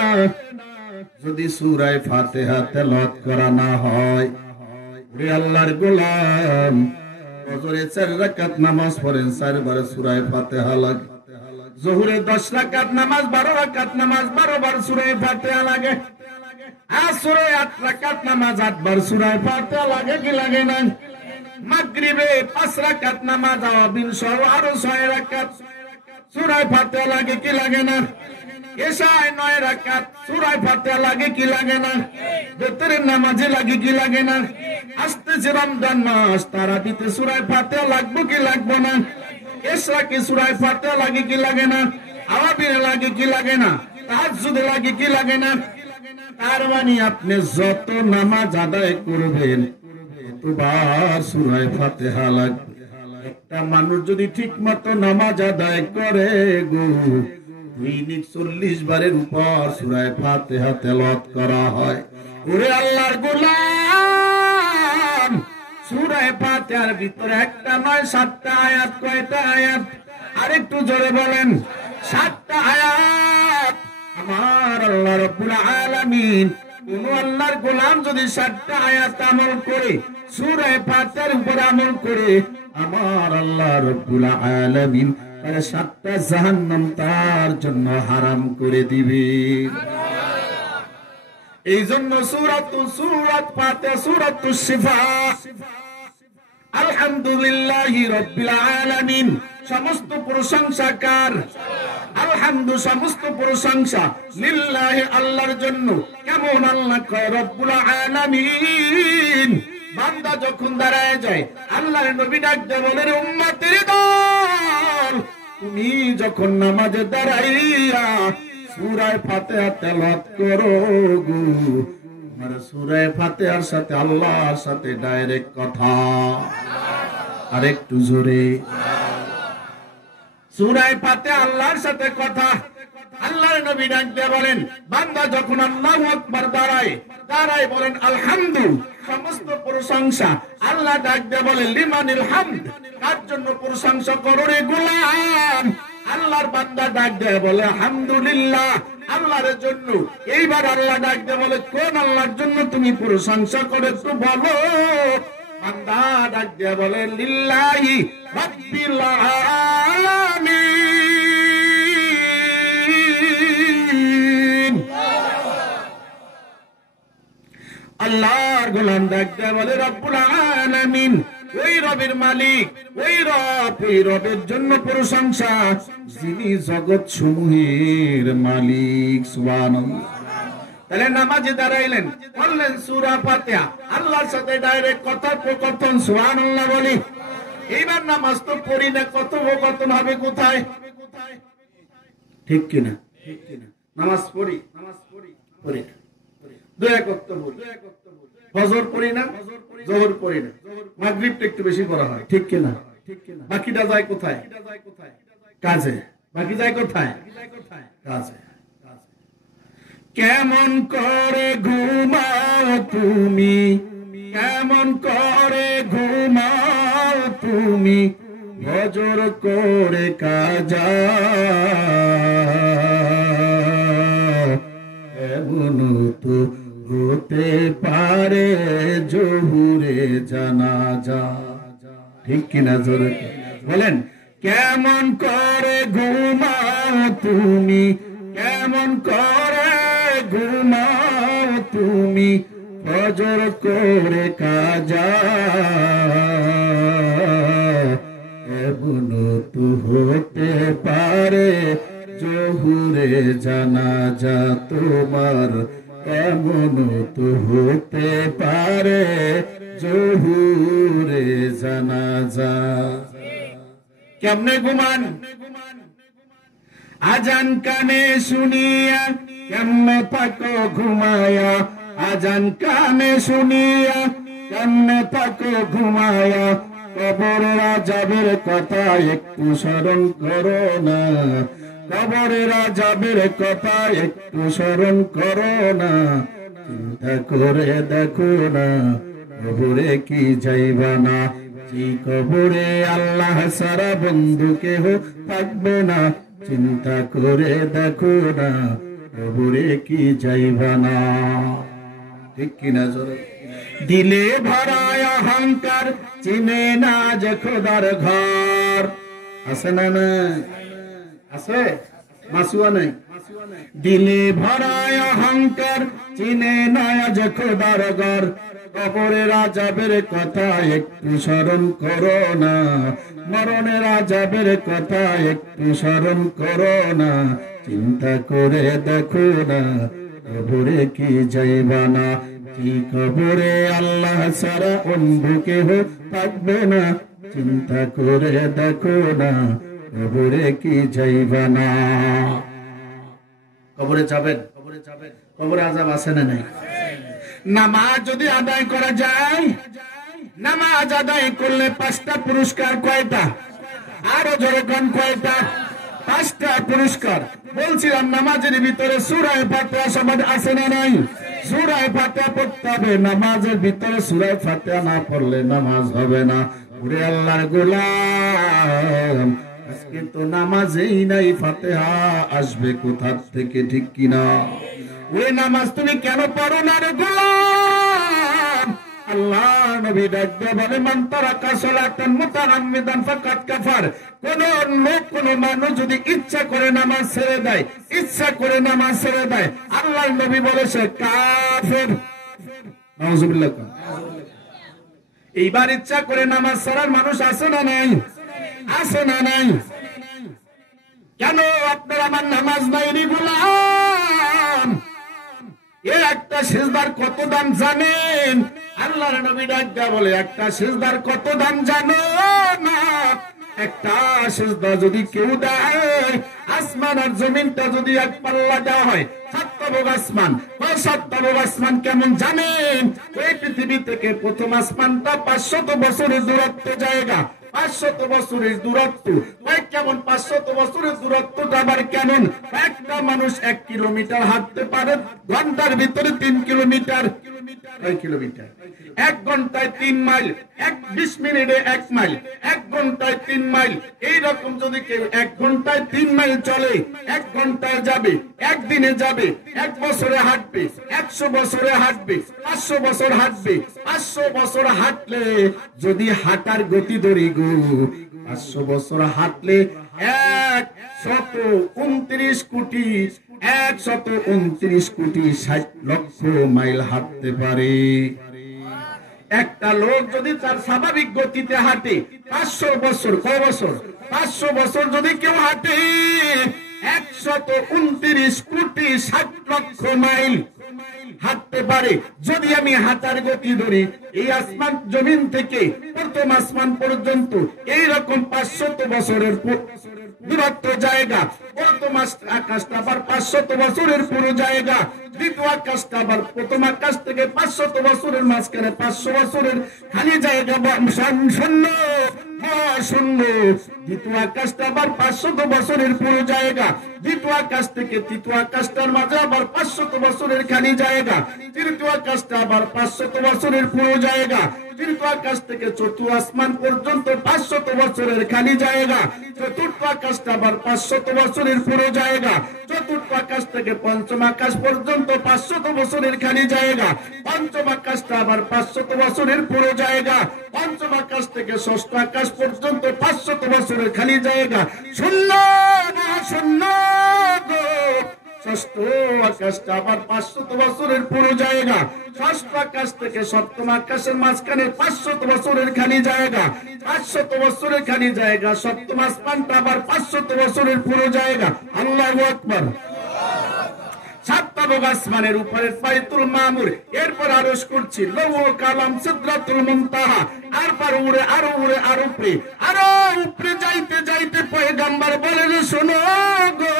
যদি সূরা ফাতিহা তেলাওয়াত করা না হয় ওরে আল্লাহর গোলাম ফজরে 4 রাকাত নামাজ পড়েন 4 বার সূরা ফাতিহা লাগে যোহরে 10 রাকাত নামাজ 12 রাকাত নামাজ 12 বার সূরা ফাতিহা লাগে আসরে 8 রাকাত নামাজ 8 বার সূরা ফাতিহা লাগে কি লাগে না মাগরিবে 5 রাকাত নামাজ আওয়াবিন সহ আরো 6 রাকাত সূরা ফাতিহা লাগে কি লাগে না এশায় 9 রাকাত সূরা ফাতিহা লাগে কি লাগে না বেতরের নামাজে লাগে কি লাগে না আসতেছে রমজান মাস তারাবিতে সূরা ফাতিহা লাগবে কি লাগবে না এশরাকে সূরা ফাতিহা লাগে কি লাগে না আওয়াবিন লাগে কি লাগে না তাহাজ্জুদ লাগে কি লাগে না তার মানে আপনি যত নামাজ আদায় করবেন ততবার সূরা ফাতিহা লাগবে একটা মানুষ যদি ঠিকমতো নামাজ আদায় করে গো দৈনিক 40 বারের উপর সূরা ফাতিহা তেলাওয়াত করা হয় ওরে আল্লাহর গোলাম সূরা ফাতিহার ভিতরে একটা নয় 7টা আয়াত কয়টা আয়াত আরেকটু জোরে বলেন 7টা আয়াত আমার আল্লাহ রাব্বুল আলামিন কোন আল্লাহর গোলাম যদি 7টা আয়াত আমল করে, সূরা ফাতিহার উপর আমল করে, আমার আল্লাহ রব্বুল আলামিন তার 7টা জাহান্নাম তার জন্য হারাম করে দিবে। এই জন্য সূরাত ফাতিহা সূরাতুশ শিফা, আলহামদুলিল্লাহি রাব্বিল আলামিন, সমস্ত প্রশংসা কার? আলহামদু, সমস্ত প্রশংসা লিল্লাহি, আল্লাহর জন্য। কেমন আল্লাহ কয় রব্বুল আলামিন। বান্দা যখন দাঁড়ায় যায়, আল্লাহর নবী ডাক দিয়ে বলেন, উম্মতের দল, তুমি যখন নামাজে দাঁড়াইয়া সূরা ফাতিহা তেলাওয়াত করো গো, তোমার সূরা ফাতিহার সাথে আল্লাহর সাথে ডাইরেক্ট কথা। আরেকটু জোরে, সূরা ফাতিহা আল্লাহর সাথে কথা। আল্লাহর নবী ডাক দিয়ে বলেন, বান্দা যখন আল্লাহু আকবার দাঁড়ায় বলেন আলহামদু, সমস্ত প্রশংসা। আল্লাহ ডাক দিয়ে বলেন, লিমানিল হামদ, কার জন্য প্রশংসা করো রে গোলাম? আল্লাহর বান্দা ডাক দিয়ে বলে আলহামদুলিল্লাহ, আল্লাহর জন্য। এইবার আল্লাহ ডাক দিয়ে বলে, কোন আল্লাহর জন্য তুমি প্রশংসা করো একটু বলো। বান্দা ডাক দিয়ে বলে, লিল্লাহি রাব্বিল আলামিন। আল্লাহর গোলাম ডাক দিয়ে বলে, রব্বুল আলামিন, ওই রবের মালিক, ওই রবের জন্য প্রশংসা যিনি জগৎ সমূহের মালিক। সুবহানাল্লাহ। তাহলে নামাজে দাঁড়াইলেন, পড়লেন সূরা ফাতিহা, আল্লাহর সাথে ডাইরেক্ট কথোপকথন। সুবহানাল্লাহ বলি। এইবার নামাজ তো পড়ি না, কথোপকথন হবে কোথায়? ঠিক কিনা? নামাজ পড়ি পড়ি না, দুই একত্ব বলি। ফজর পড়ি না, যোহর পড়ি না, মাগরিবটা একটু বেশি পড়া হয়, ঠিক কিনা? বাকিটা যায় কোথায়? কাজে। বাকি যায় কোথায়? কাজে। কেমন করে ঘুমাও তুমি, কেমন করে ঘুমাও তুমি, ফজর করে কাজা, এমন তো হতে পারে জোহরে জানাজা। ঠিক কিনা? জোরে বলেন, কেমন করে ঘুমাও তুমি, কেমন করে ঘুমাও তুমি, ফজর করে কাজা, এমন তো হতে পারে জোহরে জানাজা তোমার, এমন তো হতে পারে জোহরে জানাজা। কেমনে ঘুমান? আজান কানে শুনিয়া কেমনে থাকো ঘুমায়া, আজান কানে শুনিয়া কেমনে থাকো ঘুমায়া, কবরের আযাবের কথা একটু স্মরণ করো না, কবরের আযাবের কথা একটু স্মরণ করো না, চিন্তা করে দেখো না কবরে কি যাইবা না, যে কবরে আল্লাহ ছাড়া বন্ধু কেহ থাকবে না, চিন্তা করে দেখো না কবরে কি যাইবা না। ঠিক কিনা? জোরে। দিলে ভরায় অহংকার, চিনে না যে খোদার ঘর। আছে না? না আছে? মাসুয়া নাই? দিলে ভরায় অহংকার, চিনে না যে খোদার ঘর, কবরের আযাবের কথা একটু স্মরণ করো না, মরণের আযাবের কথা একটু স্মরণ করো না, চিন্তা করে দেখো না কবরে কি যাইবা না, কি কবরে আল্লাহ ছাড়া অন্য কেহ থাকবে না, চিন্তা করে দেখো না কবরে কি যাইবা না। কবরে যাবেন? কবরে আযাব আছে না নাই? নামাজ যদি আদায় করা যায়, নামাজ আদায় করলে 5টা পুরস্কার। কয়টা? আরো জোরে কোন কয়টা? 5টা পুরস্কার। বলছিলাম নামাজের ভিতরে সূরা ফাতিহা সমাজ আছে না নাই? সূরা ফাতিহা পড়তে হবে। নামাজের ভিতরে সূরা ফাতিহা না পড়লে নামাজ হবে না। ওরে আল্লাহর গোলাম, আজকে তো নামাজেই নাই, ফাতিহা আসবে কোথা থেকে? ঠিক কিনা? ওই নামাজ তুমি কেন পড়ো না রে গোলাম? আল্লাহ নবী ডাকতে বলে, মান তারাকা সালাতান মুতাআম্মিদান ফাকাদ কাফার। কোন লোক, কোন মানুষ যদি ইচ্ছা করে নামাজ ছেড়ে দেয়, ইচ্ছা করে নামাজ ছেড়ে দেয়, আল্লাহর নবী বলে সে কাফের। নাউজুবিল্লাহ। এইবার ইচ্ছা করে নামাজ ছাড়ার মানুষ আছে না নাই? আছে না নাই? কেন আপনার আমার নামাজ নাই রে গোলাম? এর একটা সিজদার কত দাম জানেন? আল্লাহর নবী ডাকতে বলে, একটা সিজদার কত দাম জানো না? একটা সিজদা যদি কেউ দেয়, আসমান আর জমিনটা যদি এক পাল্লা দেওয়া হয়, 7 তবক আসমান। 7 তবক আসমান কেমন জানেন? এই পৃথিবী থেকে প্রথম আসমানটা 500 বছরের দূরত্ব জায়গা। 500 বছরের দূরত্ব। কেমন 500 বছরের দূরত্বটা আবার কেমন? একটা মানুষ 1 কিলোমিটার হাঁটতে পারে ঘন্টার ভিতরে 3 কিলোমিটার। 1 ঘন্টায় 3 মাইল, 20 মিনিটে 1 মাইল, 1 ঘন্টায় 3 মাইল। এইরকম যদি কেউ 1 ঘন্টায় 3 মাইল চলে, 1 ঘন্টায় যাবে, 1 দিনে যাবে, 1 বছরে হাঁটবে, 100 বছরে হাঁটবে, 500 বছর হাঁটবে। 500 বছর হাঁটলে যদি হাঁটার গতি ধরি গো, 500 বছর হাঁটলে 129 কোটি 60 লক্ষ মাইল হাঁটতে পারে। একটা লোক যদি তার স্বাভাবিক গতিতে হাঁটে 500 বছর, কয় বছর? 500 বছর যদি কেউ হাঁটে 129 কোটি 60 লক্ষ মাইল হাঁটতে পারে। যদি আমি হাঁটার গতি ধরি, এই আসমান জমিন থেকে প্রথম আসমান পর্যন্ত এইরকম 500 বছরের দূরত্ব জায়গা। প্রথম আকাশটা আবার 500 বছরের পুরো জায়গা। দ্বিতীয় আকাশটা আবার প্রথম আকাশ থেকে 500 বছরের মাঝখানে 500 বছরের খালি জায়গা শূন্য শূন্য। দ্বিতীয় আকাশটা আবার 500 বছরের পুরো জায়গা। দ্বিতীয় আকাশ থেকে তৃতীয় আকাশটার মাঝে আবার 500 বছরের খালি জায়গা। তৃতীয় আকাশটা আবার 500 বছরের পুরো জায়গা। তৃতীয় আকাশ থেকে চতুর্থ আসমান পর্যন্ত 500 বছরের খালি জায়গা। চতুর্থ আকাশটা আবার 500 বছরের পুরো জায়গা। চতুর্থ আকাশ থেকে পঞ্চম আকাশ পর্যন্ত 500 বছরের খালি জায়গা। পঞ্চম আকাশটা আবার 500 বছরের পুরো জায়গা। পঞ্চম আকাশ থেকে ষষ্ঠ আকাশ পর্যন্ত 500 বছরের খালি জায়গা। শূন্য শূন্য। ষষ্ঠ আকাশটা আবার 500 বছরের পুরো জায়গা। ষষ্ঠ আকাশ থেকে সপ্তম আকাশের মাঝখানে 500 বছরের খালি জায়গা। 500 বছরের খালি জায়গা। সপ্তম আসমানটা আবার 500 বছরের পুরো জায়গা। আল্লাহু আকবার। 7 তবক আসমানের উপরে বাইতুল মামুর, এরপর আরশ কুরসি, লৌহ কালাম, সিদরাতুল মুনতাহা, আরপার উড়ে আরো উড়ে আরো উপরে, আরো উপরে যাইতে যাইতে পয়গম্বর বলেন, শোনো গো,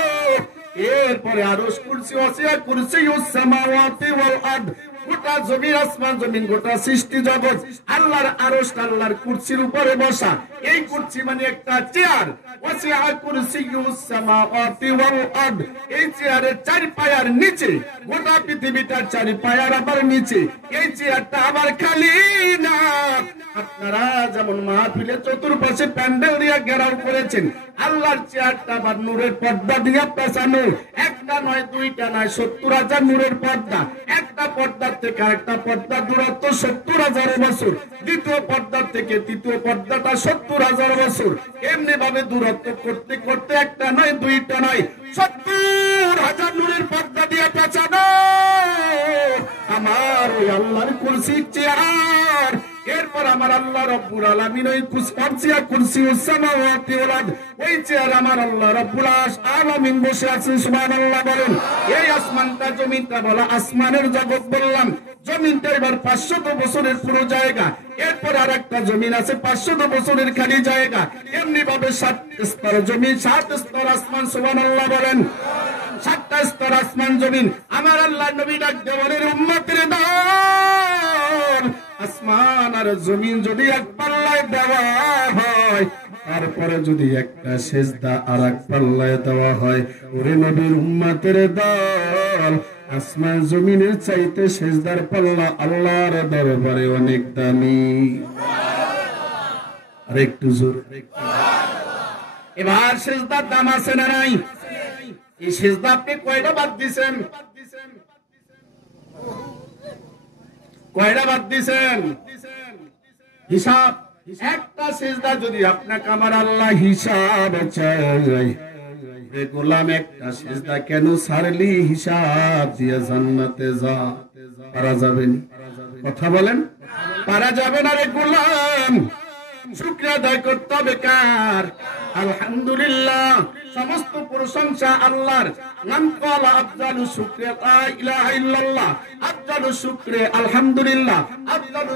এরপরে আরশ কুরসি, ওয়াসিয়া কুরসিয়ুস সামাওয়াতি ওয়াল আরদ, গোটা জমিন আসমান জমিন গোটা সৃষ্টি জগৎ আল্লাহর আরশ আল্লাহর কুরসির উপরে বসা। এই কুরসি মানে একটা চেয়ার। ওয়াসিয়া কুরসিয়ুস সামাওয়াতি ওয়াল আরদ, এই চেয়ারের 4 পায়ার নিচে গোটা পৃথিবীটার 4 পায়ার আবার নিচে। এই চেয়ারটা আবার খালি না। আপনারা যেমন মাহফিলে চতুর্পাশে প্যান্ডেল দিয়ে ঘেরাও করেছেন, আল্লাহর চেয়ারটা আবার নূরের পর্দা দিয়ে পেছানো। একটা নয়, দুইটা নয়, 70,000 নূরের পর্দা। একটা পর্দার থেকে আরেকটা পর্দার দূরত্ব 70,000 বছর। দ্বিতীয় পর্দার থেকে তৃতীয় পর্দাটা 70,000 বছর। এমনি ভাবে দূরত্ব করতে করতে একটা নয়, দুইটা নয়, 70,000 নূরের পর্দা দিয়ে পেছানো আমার ওই আল্লাহর কুরসির চেয়ার। এরপর আমার আল্লাহ রাব্বুল আলামিন ওই কুরসিয়ুস সামাওয়াতি ওয়াল আরদ, ওই চেয়ার আমার আল্লাহ রাব্বুল আলামিন বসে আছেন। সুবহানাল্লাহ বলেন। এই আসমানটা জমিনটা বলা আসমানের জগৎ বললাম। জমিনটা এবার 500 বছরের পুরো জায়গা। এরপর আরেকটা জমিন আছে 500 বছরের খালি জায়গা। এমনি ভাবে 7 স্তর জমিন, 7 স্তর আসমান। সুবহানাল্লাহ বলেন। 7টা স্তর আসমান জমিন। আমার আল্লাহ নবী ডাক দেওয়ালের উম্মতের দল, আসমান আর জমিন যদি এক পাল্লায় দেওয়া হয়, তারপরে যদি একটা সেজদা আর এক পাল্লায় দেওয়া হয়, ওরে নবীর উম্মতের দল, আসমান জমিনের চাইতে সেজদার পাল্লা আল্লাহর দরবারে অনেক দামি। আর একটু জোর। এবার সেজদার দাম আছে না নাই? এই সেজদা আপনি কয়টা বাদ দিছেন? কয়টা বাদ দিছেন? হিসাব। একটা সিজদা যদি আপনাকে আমার আল্লাহ হিসাব চাই, রে গোলাম একটা সিজদা কেন ছাড়লি হিসাব দিয়ে জান্নাতে যা, পারা যাবে না? কথা বলেন, পারা যাবে না রে গোলাম। শুকরিয়া আদায় করতে হবে কার? আলহামদুলিল্লাহ, সমস্ত প্রশংসা আল্লাহর। মান ক্বালা আফজালু শুকরি লা ইলাহা ইল্লাল্লাহ, আফজালু শুকরি আলহামদুলিল্লাহ, আফজালু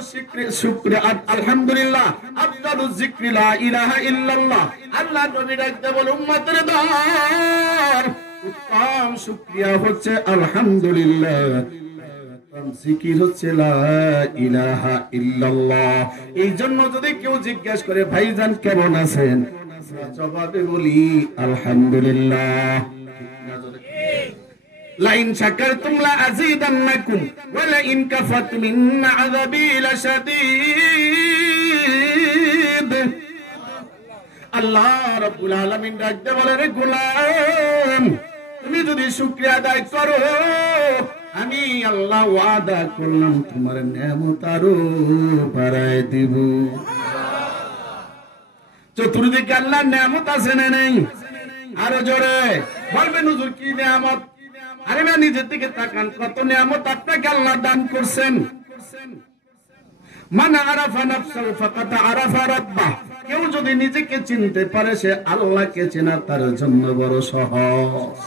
শুকরি আলহামদুলিল্লাহ, আফজালু যিকরি লা ইলাহা ইল্লাল্লাহ। আল্লাহ নবী ডাকতে বলে, উম্মতের দল, উত্তম শুকরিয়া হচ্ছে আলহামদুলিল্লাহ, জিকির হচ্ছে লা ইলাহা ইল্লাল্লাহ। এই জন্য যদি কেউ জিজ্ঞেস করে ভাইজান কেমন আছেন, জবাবে বলি আলহামদুলিল্লাহ। লাইন শাকারতুম লা আযীদান্নাকুম ওয়া লাইন কাফারতুম ইন্না আযাবী লাশাদীদ। আল্লাহ রাব্বুল আলামিন ডাকতে বলে, রে গোলাম, তুমি যদি শুকরিয়া আদায় করো, আমি আল্লাহ ওয়াদা করলাম তোমার নেয়ামত আরো বাড়ায় দিব। চতুর্দিকে আল্লাহর নেয়ামত আছে না নেই? আরো জোরে বলবেন, হুজুর কি নেয়ামত? আরে না, নিজের দিকে তাকান, কত নেয়ামত আপনাকে আল্লাহ দান করছেন। মান আরাফা নাফসাহু ফাকাদ আরাফা রাব্বাহ। কেউ যদি নিজেকে চিনতে পারে, সে আল্লাহকে চেনা তার জন্য বড় সহজ।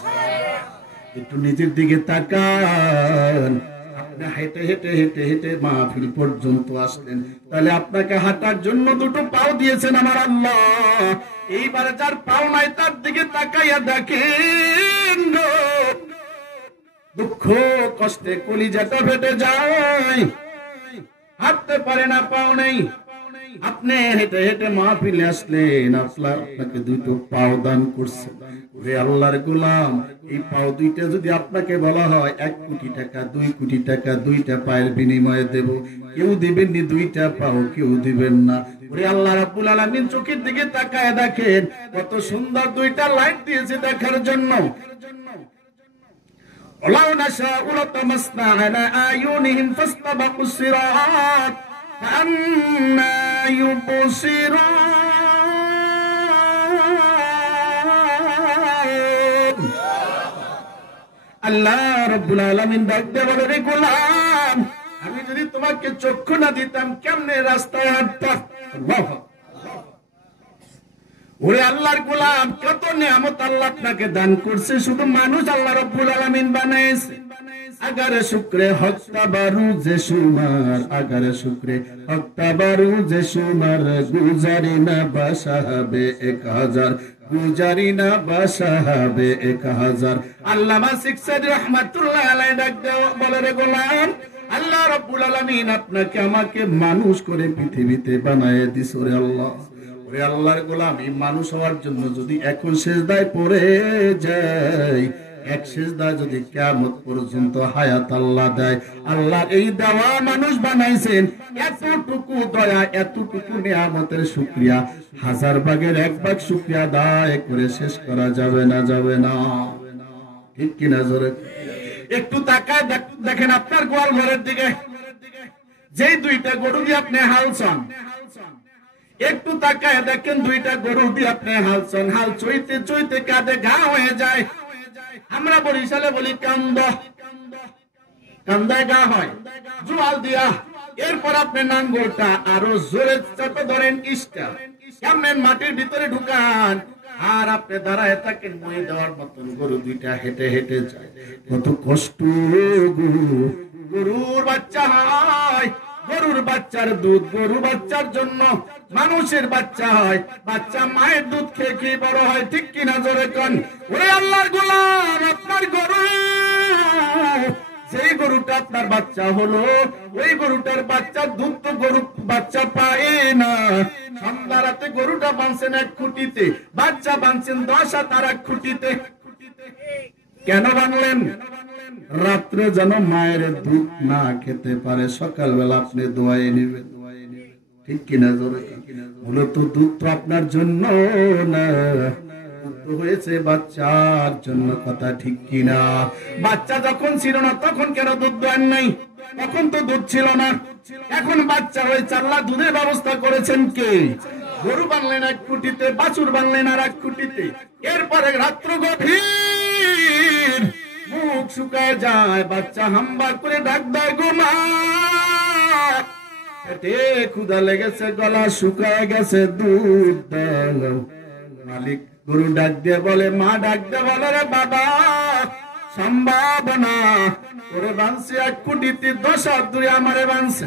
একটু নিজের দিকে তাকান। আপনি হেঁটে হেঁটে হেঁটে হেঁটে মাহফিল পর্যন্ত আসলেন, তাহলে আপনাকে হাঁটার জন্য দুটো পাও দিয়েছেন আমার আল্লাহ। এইবার যার পাও নাই তার দিকে তাকাইয়া দেখেন, দুঃখ কষ্টে কলিজাটা ফেটে যায়, হাঁটতে পারে না, পাও নেই। আপনি হেঁটে হেঁটে মাহফিলে আসলেন, আপনাকে দুটো পাও দান করছে। ওরে আল্লাহর গোলাম, এই পাও দুইটা যদি আপনাকে বলা হয় 1 কোটি টাকা, 2 কোটি টাকা, 2টা পায়ের বিনিময়ে দেব, কেউ দিবেন নি? 2টা পাও কেউ দিবেন না। ওরে আল্লাহ রাব্বুল আলামিন চোখের দিকে তাকায় দেখেন, কত সুন্দর 2টা লাইট দিয়েছে দেখার জন্য। ওয়ালাউ নাশাউ লাতামাসনা আলা আয়ুনিহিম ফাসতাবাকুস সিরাত ফাআন্না ইউবসিরুন। আল্লাহ রাব্বুল আলামিন ডাকতে বলে, রে গোলাম, আমি যদি তোমাকে চক্ষু না দিতাম কেমনে রাস্তায় হাঁটতাম? আল্লাহু আকবার। ওরে আল্লাহর গোলাম, কত নিয়ামত আল্লাহ আপনাকে দান করছে, শুধু মানুষ আল্লাহ রাব্বুল আলামিন বানাইছে। আগারে শুকরে হকতা বারু যে সুমার, আগারে শুকরে হকতা বারু যে সুমার, গুজারি না বাসাবে 1000, গুজারি না বাসাবে 1000। আল্লামা সিকসাদি রাহমাতুল্লাহ আলাইহি ডাক দেওয়া বলে, রে গোলাম, আল্লাহ রাব্বুল আলামিন আপনাকে আমাকে মানুষ করে পৃথিবীতে বানায় দিছে। রে আল্লাহ, ওরে আল্লাহর গোলাম, এই মানুষ হওয়ার জন্য যদি এখন সিজদায় পড়ে যাই, এক সিজদা যদি কিয়ামত পর্যন্ত হায়াত আল্লাহ দেয়, আল্লাহ এই দেওয়া মানুষ বানাইছেন, এতটুকু দয়া, এতটুকু নিয়ামতের শুকরিয়া 1000 ভাগের 1 ভাগ শুকরিয়া আদায় করে শেষ করা যাবে না, যাবে না? ঠিক কিনা জোরে? একটু তাকায় দেখেন আপনার গোয়াল ঘরের দিকে, যেই 2টা গরু দিয়ে আপনি হাল চান, একটু তাকায় দেখেন 2টা গরু দিয়ে আপনি হাল চান, হাল চইতে চইতে কাঁধে ঘা হয়ে যায়। আমরা বরিশালে বলি কান্দ, কান্দায় ঘা হয়, জোয়াল দিয়া। এরপর আপনি নাঙ্গলটা আরো জোরে চাপে ধরেন, ইস্টা সামনে মাটির ভিতরে ঢুকান, আর আপনি দাঁড়ায় থাকেন, মই দেওয়ার মতন গরু 2টা হেঁটে হেঁটে যায়। কত কষ্ট! গরুর বাচ্চা হয়, গরুর বাচ্চার দুধ, গরু বাচ্চার জন্য মানুষের বাচ্চা হয়, বাচ্চা মায়ের দুধ খেয়ে খেয়ে বড় হয়। ঠিক কিনা জোরে কোন? ওরে আল্লাহর গোলাম, আপনার গরু, সেই গরুটা আপনার বাচ্চা হলো, ওই গরুটার বাচ্চার দুধ তো গরু বাচ্চা পায় না। সন্ধ্যা রাতে গরুটা বাঁধছেন 1 খুঁটিতে, বাচ্চা বাঁধছেন 10 হাত আর 1 খুঁটিতে। কেন বাঁধলেন? রাত্রে যেন মায়ের দুধ না খেতে পারে, সকালবেলা আপনি দোয়াই নেবেন। ঠিক কিনা জোরে? মূলত দুধ তো আপনার জন্য না, হয়েছে বাচ্চার জন্য। কথা ঠিক কিনা? বাচ্চা যখন ছিল না তখন কেন দুধ দেন নাই? তখন তো দুধ ছিল না, এখন বাচ্চা হয়েছে, আল্লাহ দুধের ব্যবস্থা করেছেন কে? গরু বানলেন এক খুঁটিতে, বাছুর বানলেন আর এক খুঁটিতে। এরপরে রাত্র গভীর, মুখ শুকায় যায়, বাচ্চা হাম্বা করে ডাক দেয়, গো মা। পেটে ক্ষুধা লেগেছে, গলা শুকায় গেছে, দুধ দাও। মালিক গরু ডাক দিয়ে বলে, মা ডাক দিয়ে বলে, রে বাবা, সম্ভব না, ওরে বানছে এক কোটিতে, 10 হাত দূরে আমারে বানছে।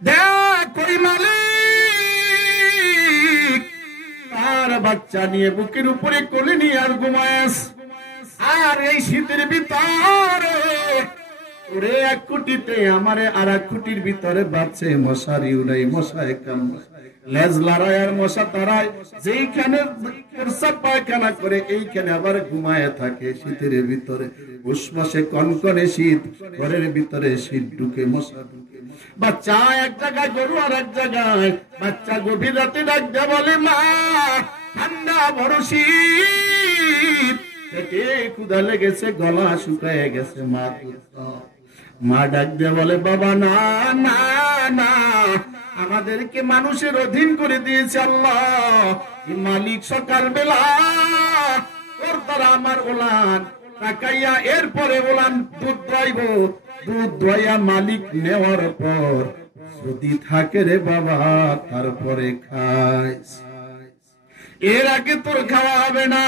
দেখ ওই মালিক তার বাচ্চা নিয়ে বুকের উপরে কোলে নিয়ে আর ঘুমাস। আর এই শীতের ভিতরে ওরে এক কোটিতে আমারে আর এক কোটির ভিতরে বাচ্চে, মশারি উড়াই, মশায় কামড়ায়, লেজ লড়াই আর মশা তারায়, যেইখানে প্রস্রাব পায়খানা করে এইখানে আবার ঘুমায় থাকে শীতের ভিতরে। পৌষ মাসে কনকনে শীত, ঘরের ভিতরে শীত ঢুকে, মশা ঢুকে। বাচ্চা এক জায়গায়, গরু আর এক জায়গায়। বাচ্চা গভীর রাতে ডাক দিয়ে বলে, মা ঠান্ডা বড় শীত, পেটে ক্ষুধা লেগেছে, গলা শুকায় গেছে, মা দুধ দাও। মা ডাক দিয়ে বলে, বাবা না না না, আমাদেরকে মানুষের অধীন করে দিয়েছে আল্লাহ। মালিক সকাল বেলা ওর দ্বারা আমার ওলান তাকাইয়া, এরপরে ওলান দুধ দোয়াইব, দুধ দোয়াইয়া মালিক নেওয়ার পর যদি থাকে রে বাবা তারপরে খাইস, এর আগে তোর খাওয়া হবে না।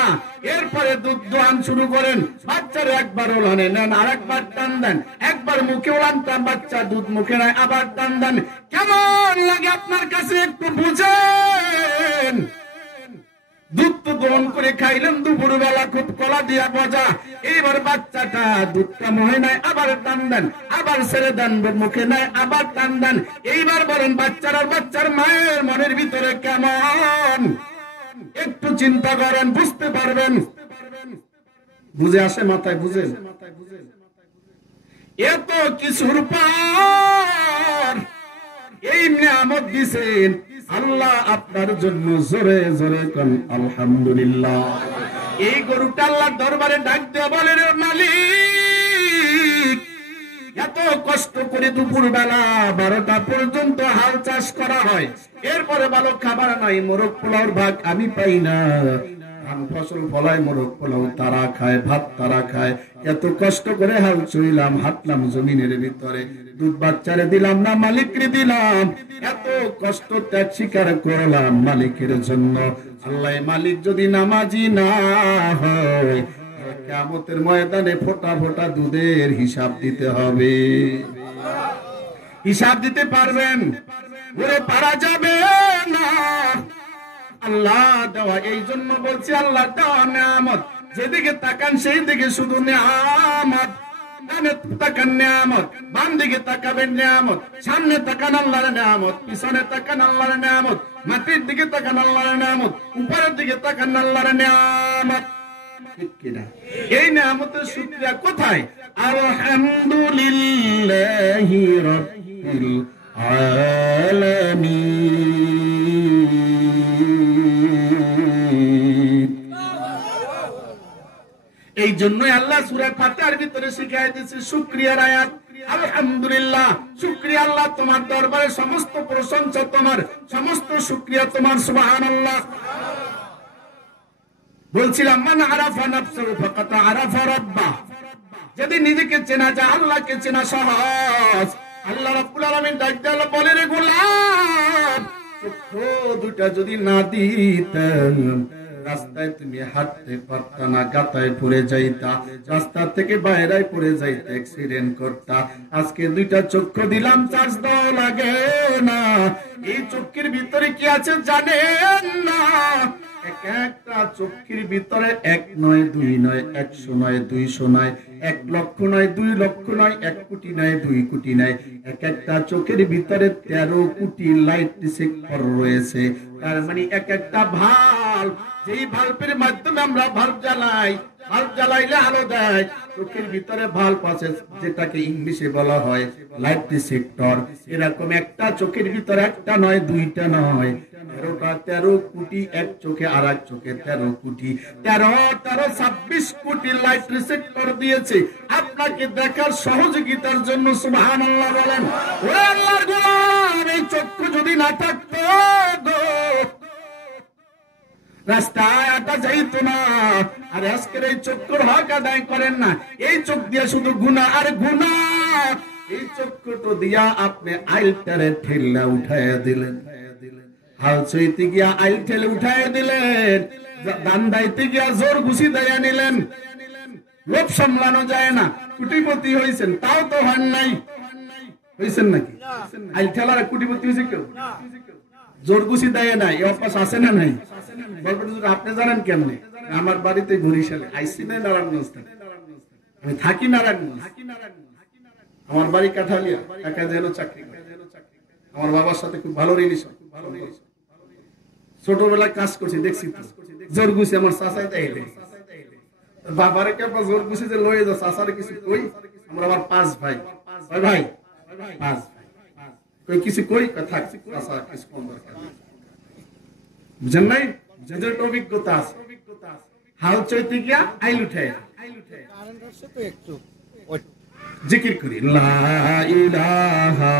এরপরে দুধ দোয়ান শুরু করেন। বাচ্চার একবার ওলানে নেন, আর একবার টান দেন, একবার মুখে ওলান, বাচ্চা দুধ মুখে নেয়, আবার টান দেন। কেমন লাগে আপনার কাছে একটু বুঝেন। দুধ তো দোন করে খাইলেন দুপুর বেলা, খুব কলা দিয়া মজা। এইবার বাচ্চাটা দুধটা মহে নেয়, আবার টান দেন, আবার ছেড়ে দেন, মুখে নেয়, আবার টান দেন। এইবার বলেন বাচ্চার আর বাচ্চার মায়ের মনের ভিতরে কেমন? একটু চিন্তা করেন, বুঝতে পারবেন। বুঝে আসে মাথায়? বুঝেন? এত কিছুর পর এই নিয়ামত দিছেন আল্লাহ আপনার জন্য। জোরে জোরে কোন আলহামদুলিল্লাহ। এই গরুটা আল্লাহর দরবারে ডাক দিয়ে বলে, রে মালিক, এত কষ্ট করে দুপুর বেলা 12টা পর্যন্ত হাল চাষ করা হয়, এরপরে ভালো খাবার নাই, মোরগ পোলাওর ভাগ আমি পাই না। ধান ফসল ফলায়, মোরগ পোলাও তারা খায়, ভাত তারা খায়। এত কষ্ট করে হাল চইলাম, হাঁটলাম জমিনের ভিতরে, দুধ বাচ্চারে দিলাম না, মালিকরে দিলাম। এত কষ্ট ত্যাগ স্বীকার করলাম মালিকের জন্য। আল্লাহ মালিক যদি নামাজি না হয়, কিয়ামতের ময়দানে ফোঁটা ফোঁটা দুধের হিসাব দিতে হবে। হিসাব দিতে পারবেন? ওরে পারা যাবে না। আল্লাহ দেওয়া, এই জন্য বলছি আল্লাহ দেওয়া নিয়ামত, যেদিকে তাকান সেই দিকে শুধু নিয়ামত। ডানে তাকান নিয়ামত, বাম দিকে তাকাবেন নিয়ামত, সামনে তাকান আল্লাহর নিয়ামত, পিছনে তাকান আল্লাহর নিয়ামত, মাটির দিকে তাকান আল্লাহর নিয়ামত, উপরের দিকে তাকান আল্লাহর নিয়ামত। ঠিক কিনা? এই নিয়ামতের শুকরিয়া কোথায়? আলহামদুলিল্লাহি রাব্বিল আলামিন। এই জন্যই আল্লাহ সূরা ফাতিহার ভিতরে শিখাই দিয়েছে শুকরিয়ার আয়াত। আলহামদুলিল্লাহ, শুকরিয়া আল্লাহ, তোমার দরবারে সমস্ত প্রশংসা তোমার, সমস্ত শুকরিয়া তোমার। সুবহানাল্লাহ। বলছিলাম, মান আরাফা নাফসাহু ফাকাদ আরাফা রাব্বাহ। যদি নিজেকে চেনা যায়, আল্লাহকে চেনা সহজ। আল্লাহ রাব্বুল আলামিন ডাক দিয়ে বলে, রে গোলাম, চক্ষু দুইটা যদি না দিতেন, রাস্তায় তুমি হাঁটতে পারতা না, গাতায় পড়ে যাইতা, রাস্তা থেকে বাইরে পড়ে যাইতে, অ্যাক্সিডেন্ট করতা। আজকে দুইটা চক্ষু দিলাম, চার্জ দেওয়া লাগে না। এই চক্ষুর ভিতরে কি আছে জানেন না? একটা চক্ষুর ভিতরে 1 নয় 2 নয় 100 নয় 200 নয় 1 লক্ষ নয় 2 লক্ষ নয় 1 কোটি নয় 2 কোটি নয়, এক একটা চোখের ভিতরে 13 কোটি লাইট সেক্টর রয়েছে। তার মানে এক একটা ভাল্ব, যেই ভাল্বের মাধ্যমে আমরা ভাল্ব জ্বালাই, ভাল্ব জ্বালাইলে আলো দেয়। চোখের ভিতরে ভাল্ব আছে, যেটাকে ইংলিশে বলা হয় লাইট সেক্টর। এরকম একটা চোখের ভিতরে একটা নয়, দুইটা নয়, 13 কোটি এক চোখে আর এক চোখে 13 কোটি 26 কোটি লাইট রিসেপ্টর দিয়েছে আপনাকে দেখার সহযোগিতার জন্য। সুবহানাল্লাহ বলেন। ও আল্লাহর গোলাম, এই চক্ষু যদি না থাকতো রাস্তায় আটা যাইতো না। আর আজকের এই চক্ষুর হক আদায় করেন না। এই চোখ দিয়ে শুধু গুনাহ আর গুনাহ। এই চক্ষুটো দিয়া আপনি আইলটারে ঠেলা উঠাইয়া দিলেন, হাল চইতে গিয়া আইল ঠেলে উঠাইয়া দিলেন, দান দাইতে গিয়া জোর ঘুষি দেয়া নিলেন। লোভ সামলানো যায় না। কোটিপতি হইছেন, তাও তো হন নাই। হইছেন নাকি? আইল ঠেলার কোটিপতি হয়েছে কেউ? জোর ঘুষি দেয় নাই। এই অভ্যাস আছে না নাই? আপনি জানেন কেমনে? আমার বাড়িতে বরিশালে আইসি নাই, নারায়ণগঞ্জ থেকে। আমি থাকি নারায়ণগঞ্জ, আমার বাড়ি কাঠালিয়া, কাকা যেন চাকরি করে। আমার বাবার সাথে খুব ভালো রিলেশন। ছোটবেলায় কাজ করছি, দেখছি জোর ঘুষি আমার চাচাই দেয়। বাবারে কেমন জোর ঘুষি যে লয়ে যাচ্ছে, চাচারে কিছু কই। আমরা আবার 5 ভাই, ভাই 5 কই কিছু কই থাক, চাচা কিছু কম দরকার। বুঝেন নাই? যাদের অভিজ্ঞতা আছে, হাল চইতে গিয়া আইল উঠে জিকির করি লা ইলাহা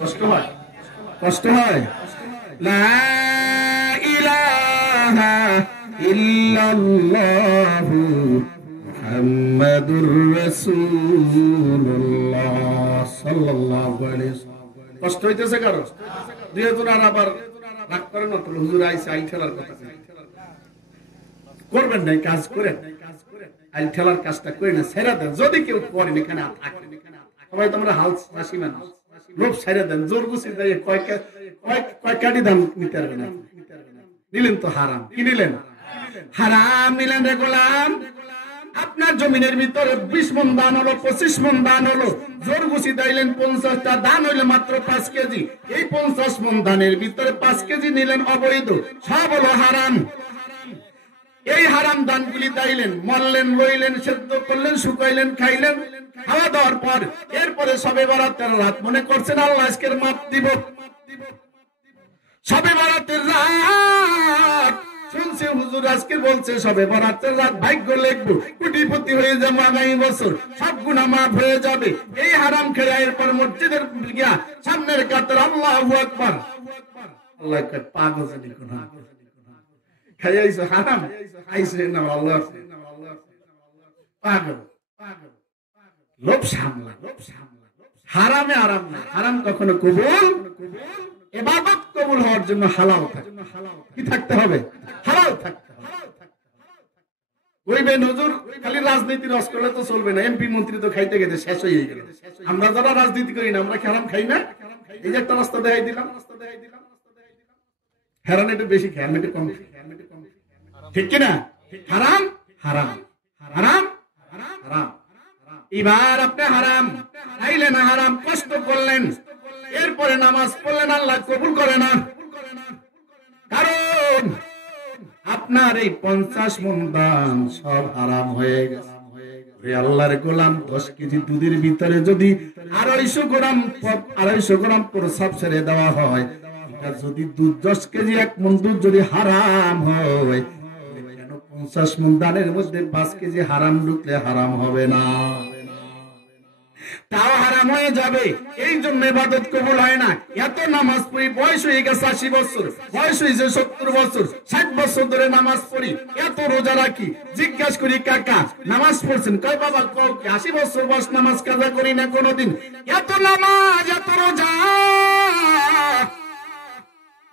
কষ্ট হয়, কষ্ট হয়। লা ইলাহা ইল্লাল্লাহু মুহাম্মাদুর রাসূলুল্লাহ সাল্লাল্লাহু আলাইহি ওয়াসাল্লাম। কষ্ট হইতেছে কারো? দুইজন আর আবার রাগ করে না তো, হুজুর আইছে আইল ঠেলার কথা করবেন না, কাজ করেন। আইল ঠেলার কাজটা করেন না, ছেড়ে দেন। যদি কেউ করেন এখানে থাকে, সবাই তো আমরা হাল হাসি মানুষ, লোভ ছেড়ে দেন। জোর গুছি দেয় কয় কাটি দাম নিতে পারবে না। নিলেন তো হারাম। কি নিলেন? হারাম নিলেন রে গোলাম। আপনার জমিনের ভিতরে 20 মণ দান হলো, 25 মণ দান হলো, জোর গুছি দিলেন 50টা, দান হইলে মাত্র 5 কেজি। এই 50 মণ দানের ভিতরে 5 কেজি নিলেন অবৈধ, সব হলো হারাম। এই হারাম দানগুলি দিলেন, মরলেন, লইলেন, সেদ্ধ করলেন, শুকাইলেন, খাইলেন। খাওয়া দাওয়ার পর এরপরে শবে বরাতের রাত মনে করছেন আল্লাহ আজকের মাপ দিব। শবে বরাতের রাত শুনছি হুজুর আজকে বলছে শবে বরাতের রাত ভাগ্য লিখবো, কোটিপতি হয়ে যাবো আগামী বছর, সব গুনাহ মাফ হয়ে যাবে। এই হারাম খেয়ে এরপর মসজিদের গিয়া সামনের কাতার আল্লাহু আকবার, আল্লাহ আকবার, পাগল জানি কোন খাইয়াইছো হারাম, আইছে না আল্লাহ পাগল। লোভ সামলা, হারামে আরাম না। হারাম কখনো কবুল, ইবাদত কবুল হওয়ার জন্য হালাল থাকে। কি থাকতে হবে? হালাল থাকতে হবে। কইবেন হুজুর খালি রাজনীতি রস করলে তো চলবে না, এমপি মন্ত্রী তো খাইতে গেছে শেষ হয়ে গেল। আমরা যারা রাজনীতি করি না, আমরা কি হারাম খাই না? এই যে একটা রাস্তা দেখাই দিলাম, হেরান একটু বেশি খাই, আমি একটু কম খাই, ঠিক কিনা? হারাম হারাম হারাম হারাম। এবার আপনি হারাম খাইলেন, হারাম কষ্ট করলেন, এরপরে নামাজ পড়লেন, আল্লাহ কবুল করে না। কারণ আপনার এই 50 মণ দান সব হারাম হয়ে গেছে। আল্লাহর গোলাম 10 কেজি দুধের ভিতরে যদি 250 গ্রাম প্রসাব ছেড়ে দেওয়া হয়, এটা যদি দুধ 10 কেজি 1 মণ দুধ যদি হারাম হয়, কেন 50 মণ দানের মধ্যে 5 কেজি হারাম ঢুকলে হারাম হবে না? তাও হারাম হয়ে যাবে। এই জন্য ইবাদত কবুল হয় না। এত নামাজ পড়ি, বয়স হয়ে গেছে 80 বছর, বয়স হয়েছে 70 বছর, 60 বছর ধরে নামাজ পড়ি, এত রোজা রাখি। জিজ্ঞাসা করি কাকা নামাজ পড়ছেন? কয় বাবা 80 বছর বয়স নামাজ কাজা করি না কোনোদিন। এত নামাজ, এত রোজা,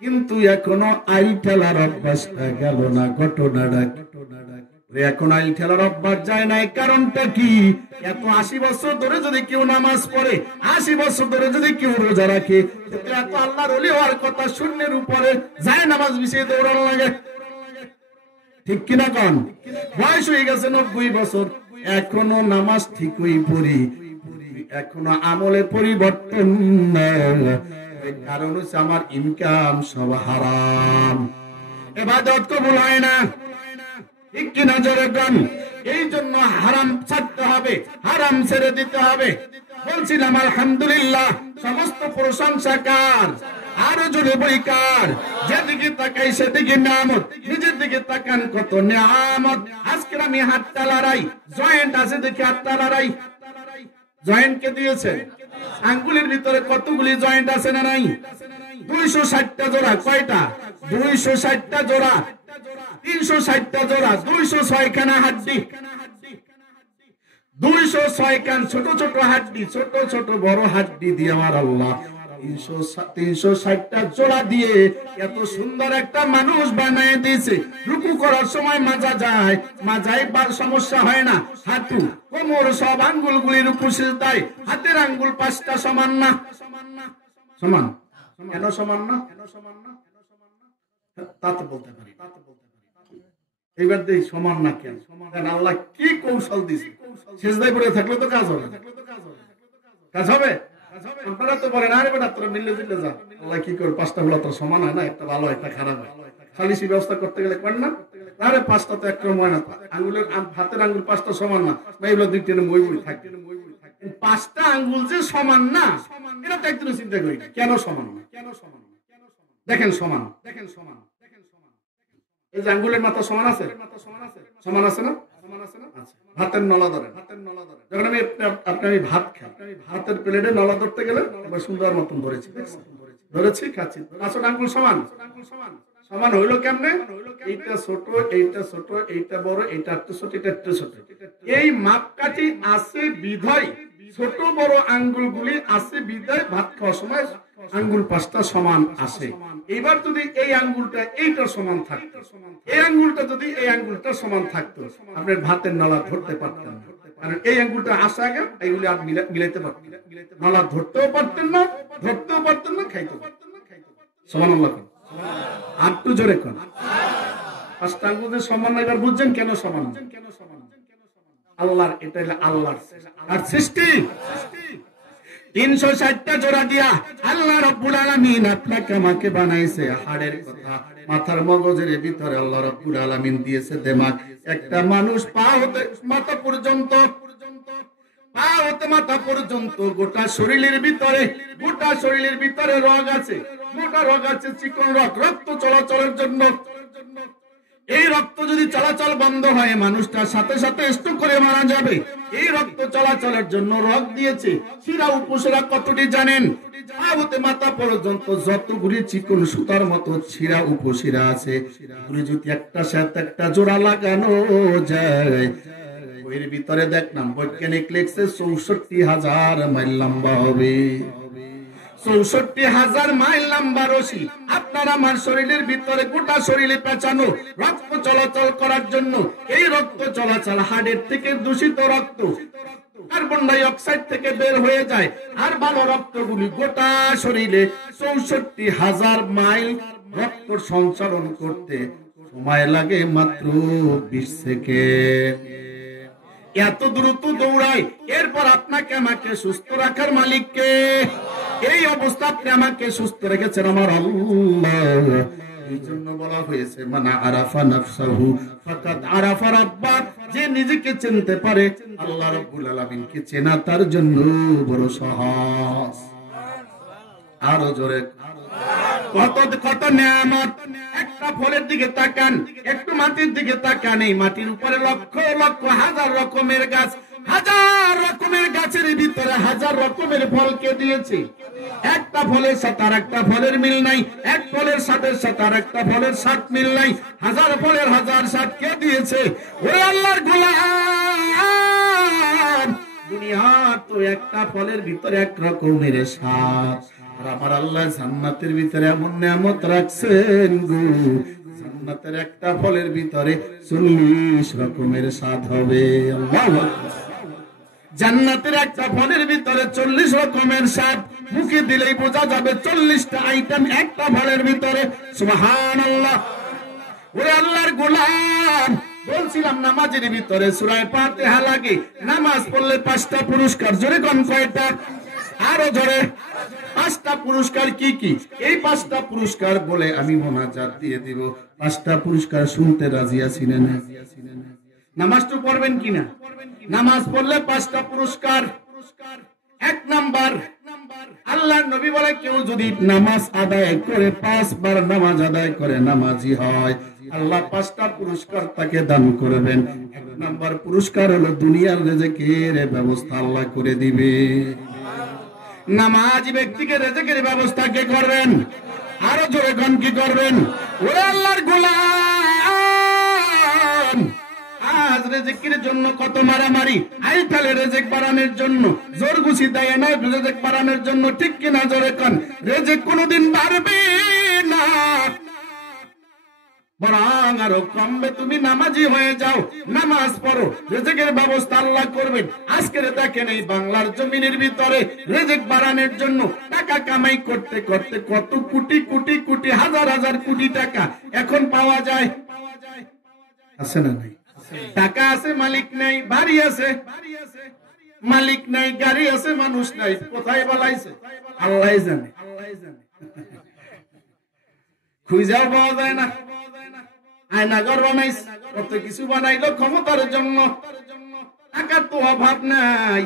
কিন্তু এখনো আইল ঠেলার অভ্যাসটা গেল না। ঘটনাটা এখন আইল ঠেলার অভ্যাস যায় নাই। কারণটা কি? এত 80 বছর ধরে যদি কেউ নামাজ পড়ে, 80 বছর ধরে যদি কেউ রোজা রাখে, এত আল্লাহর ওলি হওয়ার কথা শূন্যের উপরে যায় নামাজ বিছিয়ে দৌড়ানো লাগে, ঠিক কিনা কন? বয়স হয়ে গেছে 90 বছর, এখনো নামাজ ঠিকই পড়ি, এখনো আমলে পরিবর্তন নাই। কারণ হচ্ছে আমার ইনকাম সব হারাম, ইবাদত কবুল হয় না, ঠিক কিনা জোরে কন? এই জন্য হারাম ছাড়তে হবে। হবে, হারাম ছেড়ে দিতে হবে। বলছিলাম আলহামদুলিল্লাহ, সমস্ত প্রশংসা কার? আরো জোরে বলি কার? যেদিকে তাকাই সেদিকে নিয়ামত, নিজের দিকে তাকান কত নিয়ামত। আজকে আমি হাতটা লড়াই, জয়েন্ট আছে দেখে হাতটা লড়াই। জয়েন্ট কে দিয়েছে? আঙ্গুলের ভিতরে কতগুলি জয়েন্ট আছে না নাই? 260টা জোড়া। কয়টা? 260টা জোড়া। 360টা জোড়া, 206 খানা হাড্ডি। 206 খান ছোট ছোট হাড্ডি, ছোট ছোট বড় হাড্ডি দিয়ে আমার আল্লাহ 360টা জোড়া দিয়ে এত সুন্দর একটা মানুষ বানিয়ে দিয়েছে। রুকু করার সময় মাজা যায়, মাজায় সমস্যা হয় না। হাঁটু, কোমর, সব আঙ্গুলগুলি রুকু সিজদায়। হাতের আঙ্গুল 5টা সমান না? সমান। কেন সমান না? তা তো বলতে পারি। এইবার দেই সমান না কেন? আল্লাহ কি কৌশল দিছে। সিজদায় পড়ে থাকলে তো কাজ হবে। কাজ হবে? আপনারা তো বলেন আরে বেটা তোরা মিললে দিলে যা। আল্লাহ কি করে? 5টা হলো তো সমান হয় না, একটা ভালো একটা খারাপ হয়। খালিসি ব্যবস্থা করতে গেলে করেন না? আরে 5টা তো একরকম হয় না। আঙ্গুলের হাতের আঙ্গুল 5টা সমান না, এইগুলো দুই টেনে মই থাকে। 5টা আঙ্গুল যে সমান না, এটা তো একদিনও চিন্তা করি কেন সমান না। দেখেন সমান, এই যে আঙ্গুলের মাথা সমান আছে, সমান আছে না? ভাতের নলা ধরেন, যখন আমি ভাত খাই, ভাতের প্লেটে নলা ধরতে গেলে এবার সুন্দর মতন ধরেছি খাচ্ছি। 5টা আঙ্গুল সমান। সমান হইলো কেমনে? এইটা ছোট, এইটা ছোট, এইটা বড়, এইটা একটু ছোট, এটা একটু ছোট। এই মাপকাঠি আছে বিধায় ছোট বড় আঙ্গুলগুলি আছে বিধায় ভাত খাওয়ার সময় আঙ্গুল 5টা সমান আসে। এইবার যদি এই আঙ্গুলটা এইটার সমান থাকতো, এই আঙ্গুলটা যদি এই আঙ্গুলটা সমান থাকতো, আপনার ভাতের নলা ধরতে পারতেন না। কারণ এই আঙ্গুলটা আসা আগে এইগুলি আর মিলাইতে পারতেন না। নলা ধরতেও পারতেন না, খাইতেও পারতেন না। সুবহানাল্লাহ। আর একটু জোরে কোন 5টা আঙ্গুলের সমান না। এবার বুঝছেন কেন সমান? আল্লাহর, এটা হলো আল্লাহর আর সৃষ্টি। 360টা জোড়া দিয়া আল্লাহ রাব্বুল আলামিন আপনাকে আমাকে বানাইছে। হাড়ের কথা, মাথার মগজের ভিতরে আল্লাহ রাব্বুল আলামিন দিয়েছে দিমাগ। একটা মানুষ পা হতে মাথা পর্যন্ত, গোটা শরীরের ভিতরে রগ আছে, মোটা রগ আছে, চিকন রগ, রক্ত চলাচলের জন্য। এই রক্ত যদি চলাচল বন্ধ হয় মানুষটার সাথে সাথে স্ট্রোক করে মারা যাবে। এই রক্ত চলাচলের জন্য রগ দিয়েছে। শিরা উপশিরা কতটি জানেন? পা হতে মাথা পর্যন্ত যতগুলি চিকন সুতার মতো শিরা উপশিরা আছে, এগুলি যদি একটা সাথে একটা জোড়া লাগানো যায়, এর ভিতরে দেখলাম বৈজ্ঞানিক লিখছে 64,000 মাইল লম্বা হবে। 64,000 মাইল লম্বা রশি আপনার আমার শরীরের ভিতরে, গোটা শরীরে পেঁচানো রক্ত চলাচল করার জন্য। এই রক্ত চলাচল হাড়ের থেকে দূষিত রক্ত কার্বন ডাই অক্সাইড থেকে বের হয়ে যায়, আর ভালো রক্তগুলি গোটা শরীরে 64,000 মাইল রক্ত সঞ্চালন করতে সময় লাগে মাত্র 20 সেকেন্ড। এত দ্রুত দৌড়ায়। এরপর আপনাকে আমাকে সুস্থ রাখার মালিককে, এই অবস্থা আপনি আমাকে সুস্থ রেখেছেন আমার আল্লাহ। এই জন্য বলা হয়েছে মানা আরাফা নাফসাহু ফাকাদ আরাফা রাব্বা। যে নিজেকে চিনতে পারে আল্লাহ রাব্বুল আলামিনকে চেনা তার জন্য বড় সহজ। আরো জোরে কত নিয়ামত। একটা ফলের দিকে তাকান, একটু মাটির দিকে তাকান, এই মাটির উপরে লক্ষ লক্ষ হাজার রকমের গাছ, হাজার রকমের গাছের ভিতরে হাজার রকমের ফলকে দিয়েছে। একটা ফলের সাথে আর একটা ফলের মিল নাই, এক ফলের সাথে আর একটা ফলের স্বাদ মিল নাই। হাজার ফলের হাজার স্বাদ কে দিয়েছে? ওরে আল্লাহর গোলাম। দুনিয়া তো একটা ফলের ভিতরে এক রকমের স্বাদ, আর আমার আল্লাহ জান্নাতের ভিতরে এমন নিয়ামত রাখছেন গো, জান্নাতের একটা ফলের ভিতরে 40 রকমের স্বাদ হবে। আল্লাহু আকবার। জান্নাতের একটা ফলের ভিতরে 40 রকমের স্বাদ, মুখে দিলেই বোঝা যাবে 40টা আইটেম একটা ফলের ভিতরে। সুবহানাল্লাহ। ওরে আল্লাহর গোলাম, বলছিলাম নামাজের ভিতরে সূরা ফাতিহা লাগে, নামাজ পড়লে 5টা পুরস্কার। জোরে কোন কয়টা? আরো জোরে। 5টা পুরস্কার কি কি? এই 5টা পুরস্কার বলে আমি মোনাজাত দিয়ে দিব। 5টা পুরস্কার শুনতে রাজি আছি না? নামাজ তো পড়বেন কিনা? নামাজ পড়লে 5টা পুরস্কার। 1 নাম্বার, আল্লাহর নবী বলে কেউ যদি নামাজ আদায় করে 5 বার নামাজ আদায় করে নামাজি হয়, আল্লাহ 5টা পুরস্কার তাকে দান করবেন। 1 নাম্বার পুরস্কার হলো দুনিয়ার রিজিকের ব্যবস্থা আল্লাহ করে দিবে। নামাজি ব্যক্তিকে রিজিকের ব্যবস্থা কে করবেন? আরো জোরে গান কি করবেন? ওরে আল্লাহর গোলাম, আজ রিজিকের জন্য কত মারামারি, আইতালে রিজিক বাড়ানোর জন্য জোর ঘুষি দেয় না, রিজিক বাড়ানোর জন্য, ঠিক কিনা জোরে কান? রিজিক কোনোদিন বাড়বে না, বরং আরো কমবে। তুমি নামাজি হয়ে যাও, নামাজ পড়ো, রিজিকের ব্যবস্থা আল্লাহ করবেন। আজকে দেখেন এই বাংলার জমিনের ভিতরে রিজিক বাড়ানোর জন্য টাকা কামাই করতে করতে কত কোটি কোটি কোটি হাজার হাজার কোটি টাকা এখন পাওয়া যায়। আছে না নাই? টাকা আছে, মালিক নাই। বাড়ি আছে, মালিক নাই। গাড়ি আছে, মানুষ নাই। কোথায় বালাইছে আল্লাহ জানে। খুঁজাও পাওয়া যায় না। আয়নাঘর বানাইছে, কত কিছু বানাইলো ক্ষমতার জন্য। টাকার তো অভাব নাই।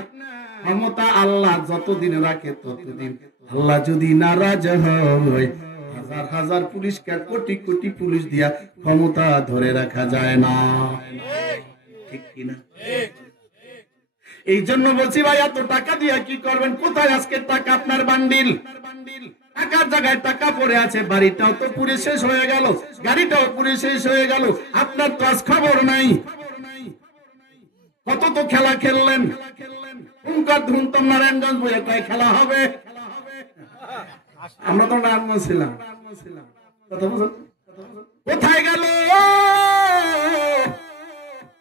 ক্ষমতা আল্লাহ যতদিন রাখে ততদিন। আল্লাহ যদি নারাজ হয়, হাজার হাজার পুলিশকে, কোটি কোটি পুলিশ দিয়া ক্ষমতা ধরে রাখা যায় না, ঠিক কিনা? এই জন্য বলছি ভাই, এত টাকা দিয়া কি করবেন? কোথায় আজকে টাকা? আপনার বান্ডিল টাকার জায়গায় টাকা পড়ে আছে। বাড়িটাও তো পুরে শেষ হয়ে গেল, গাড়িটাও পুরে শেষ হয়ে গেল, আপনার তো আজ খবর নাই। কত তো খেলা খেললেন, ধুমতাম নারায়ণগঞ্জ বইয়ে কয় খেলা হবে। আমরা তো নারায়ণগঞ্জ ছিলাম। কোথায় গেল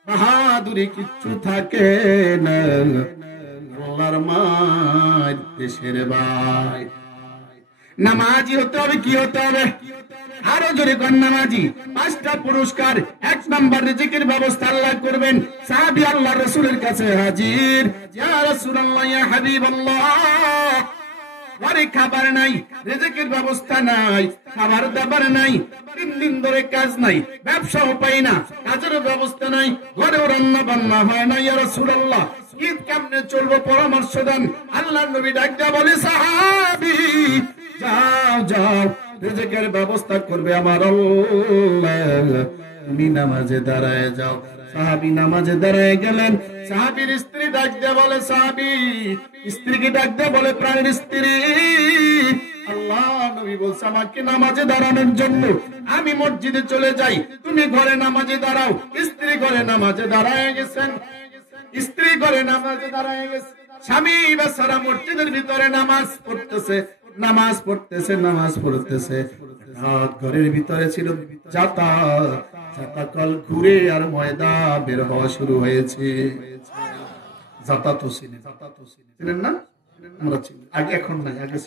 বাহাদুরি? কিচ্ছু থাকে না, আল্লাহর মার দেশের ভাই। নামাজি হতে হবে, কি হতে হবে? আরো জোরে কোন? নামাজি। 5টা পুরস্কার। 1 নাম্বার রিজিকের ব্যবস্থা আল্লাহ করবেন। সাহাবী আল্লাহ রাসূলের কাছে হাজির, ইয়া রাসূলুল্লাহ, ইয়া হাবিবাল্লাহ, ঘরে খাবার নাই, রিজিকের ব্যবস্থা নাই, খাবার দাবার নাই, 3 দিন ধরে কাজ নাই, ব্যবসাও পাই না, কাজের ব্যবস্থা নাই, ঘরে রান্না বান্না হয় না। ইয়া রাসূলুল্লাহ, ঈদ কেমনে চলবো? পরামর্শ দেন। আল্লাহর নবী ডাক দিয়া বলে, সাহাবী যাও যাও, রিজিকের ব্যবস্থা করবে আমার আল্লাহ, তুমি নামাজে দাঁড়ায় যাও। সাহাবী নামাজে দাঁড়ায় গেলেন। সাহাবীর স্ত্রী ডাক দিয়ে বলে, সাহাবী স্ত্রীকে ডাক দিয়ে বলে, প্রাণের স্ত্রী, আল্লাহ নবী বলছে আমাকে নামাজে দাঁড়ানোর জন্য। আমি মসজিদে চলে যাই, তুমি ঘরে নামাজে দাঁড়াও। স্ত্রী ঘরে নামাজে দাঁড়ায় গেছেন। স্ত্রী ঘরে নামাজে দাঁড়ায় গেছে। স্বামী বেচারা মসজিদের ভিতরে নামাজ পড়তেছে, নামাজ পড়তেছে, নামাজ পড়তেছে। ঘরের ভিতরে ছিল জাতা, জাতা কল ঘুরে আর ময়দা বের হওয়া শুরু হয়েছে। জাতা তো চিনেন না? আমরা চিনি, আগে এখন নাই, আগে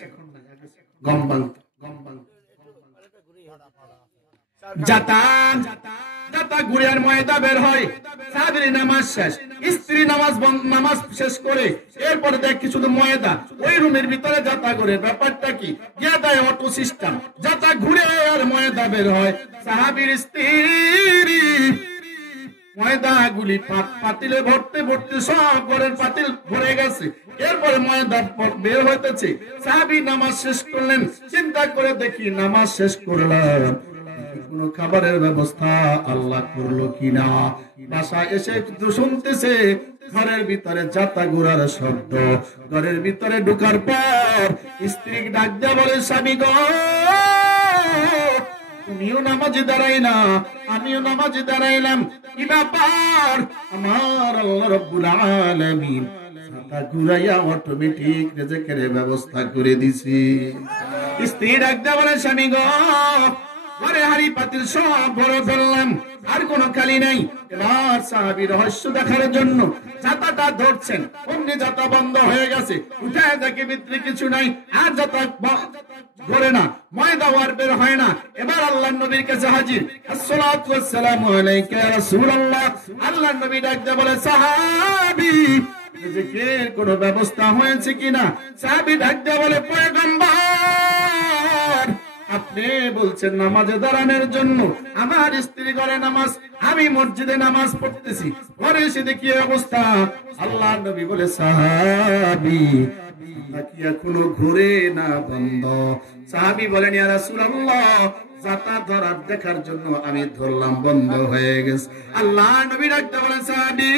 গম বাংলা, জাতা জাতা ঘুরে আর ময়দা বের হয়। সাহাবীর নামাজ শেষ, স্ত্রী নামাজ শেষ করে এরপরে দেখি শুধু ময়দা। ওই রুমের ভিতরে জাতা ঘুরে। ব্যাপারটা কি? গিয়ে দেয় অটো সিস্টেম, জাতা ঘুরে আর ময়দা বের হয়। সাহাবীর স্ত্রী ময়দা গুলি পাতিলে ভরতে ভরতে সব ঘরের পাতিল ভরে গেছে। এরপরে ময়দা বের হইতেছে। সাহাবী নামাজ শেষ করলেন। চিন্তা করে দেখি নামাজ শেষ করলাম, কোন খাবারের ব্যবস্থা আল্লাহ করলো কিনা। বাসায় এসে শুনতেছে ঘরের ভিতরে জাতা গুড়ার শব্দ। ঘরের ভিতরে ঢুকার পর স্ত্রী ডাক দেয়া বলে, স্বামী গো, তুমিও নামাজে দাঁড়াইলা, আমিও নামাজে দাঁড়াইলাম, কি ব্যাপার? আমার আল্লাহ রাব্বুল আলামিন জাতা ঘুরাইয়া অটোমেটিক রিজিকের ব্যবস্থা করে দিছি। স্ত্রী ডাক দেয়া বলে, স্বামী গো, ঘরে হাড়ি পাতিল সব ভরে ফেললাম, আর কোনো খালি নাই। এবার সাহাবী রহস্য দেখার জন্য জাতাটা ধরছেন, অমনি জাতা বন্ধ হয়ে গেছে। উঠে দেখে ভিতরে কিছু নাই, আর জাতা ধরে না, ময়দা আর বের হয় না। এবার আল্লাহর নবীর কাছে হাজির। আসসালাতু ওয়াসসালামু আলাইকা ইয়া রাসূলুল্লাহ। আল্লাহর নবী ডাক দিয়ে বলে, সাহাবী রিজিকের কোনো ব্যবস্থা হয়েছে কিনা? সাহাবী ডাক দিয়ে বলে, পয়গম্বর আপনি বলছেন নামাজে দাঁড়ানোর জন্য, আমার স্ত্রী ঘরে নামাজ, আমি মসজিদে নামাজ পড়তেছি, ঘরে এসে দেখি অবস্থা। আল্লাহ নবী বলে সাহাবী নাকি এখনো ঘুরে না বন্ধ? সাহাবী বলেন ইয়া রাসূলুল্লাহ জাতা ধরার দেখার জন্য আমি ধরলাম, বন্ধ হয়ে গেছে। আল্লাহ নবী ডাকতে বলেন সাহাবী,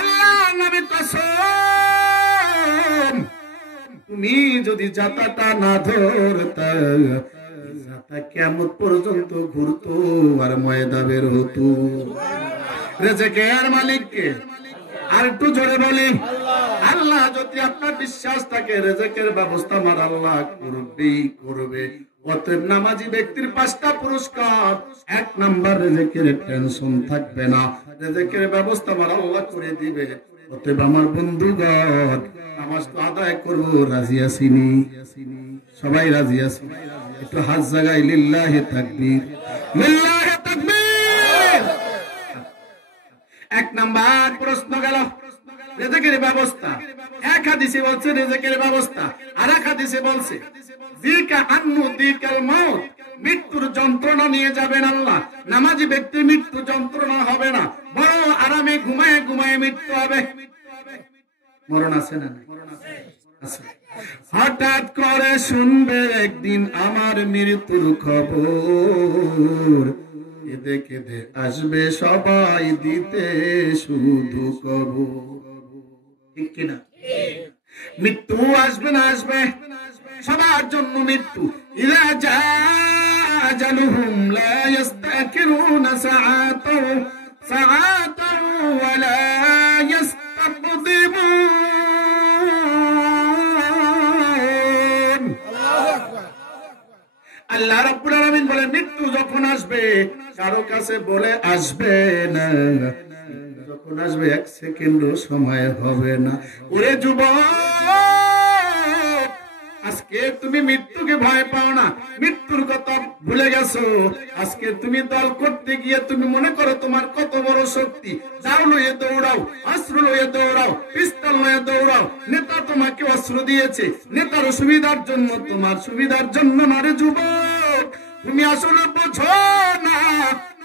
আল্লাহ নবী কসম, তুমি যদি জাতাটা না ধরতা, জাতা কিয়ামত পর্যন্ত ঘুরতো আর ময়দা বের হতো। রিজকের মালিক কে? আর একটু জোরে বলি আল্লাহ। যদি আপনার বিশ্বাস থাকে রিজকের ব্যবস্থা আমার আল্লাহ করবেই করবে। অতএব নামাজি ব্যক্তির 5টা পুরস্কার। 1 নাম্বার, রিজকের টেনশন থাকবে না, রিজকের ব্যবস্থা আমার আল্লাহ করে দিবে। অতএব আমার বন্ধুগণ, নামাজ তো আদায় করবো, রাজি আসিনি? সবাই রাজি আছি? একটু হাত জাগাই লিল্লাহি তাকবীর, লিল্লাহি তাকবীর। 1 নাম্বার প্রশ্ন গেল রিজকের ব্যবস্থা। এক হাদিসে বলছে রিজকের ব্যবস্থা, আর এক হাদিসে বলছে যিকা আন্নু যিকাল মাউত, মৃত্যুর যন্ত্রণা নিয়ে যাবেন আল্লাহ। নামাজি ব্যক্তি মৃত্যু যন্ত্রণা হবে না, বড় আরামে ঘুমায় ঘুমায় মৃত্যু হবে। মরণ আছে না? আছে। হঠাৎ করে শুনবে একদিন আমার মৃত্যুর খবর, কেঁদে কেঁদে আসবে সবাই দিতে শুধু কবর। ঠিক কিনা? মৃত্যু আসবে না, আসবে সবার জন্য মৃত্যু। ইযা জাআ আজালুহুম লা ইস্তাকিরুনা সাআতাও সাআতাও ওয়া লা ইস্তাকদিমুন। আল্লাহ রাব্বুল আলামিন বলেন মৃত্যু যখন আসবে কারো কাছে বলে আসবে না, যখন আসবে 1 সেকেন্ডও সময় হবে না। ওরে যুবক, আজকে তুমি মৃত্যুকে ভয় পাও না, মৃত্যুর কথা ভুলে গেছো। আজকে তুমি দল করতে গিয়ে তুমি মনে করো তোমার কত বড় শক্তি, যাও লইয়ে দৌড়াও, অস্ত্র লইয়ে দৌড়াও, পিস্তল লইয়ে দৌড়াও। নেতা তোমাকে অস্ত্র দিয়েছে নেতার সুবিধার জন্য, তোমার সুবিধার জন্য না রে যুবক। তুমি আসলে বোঝো না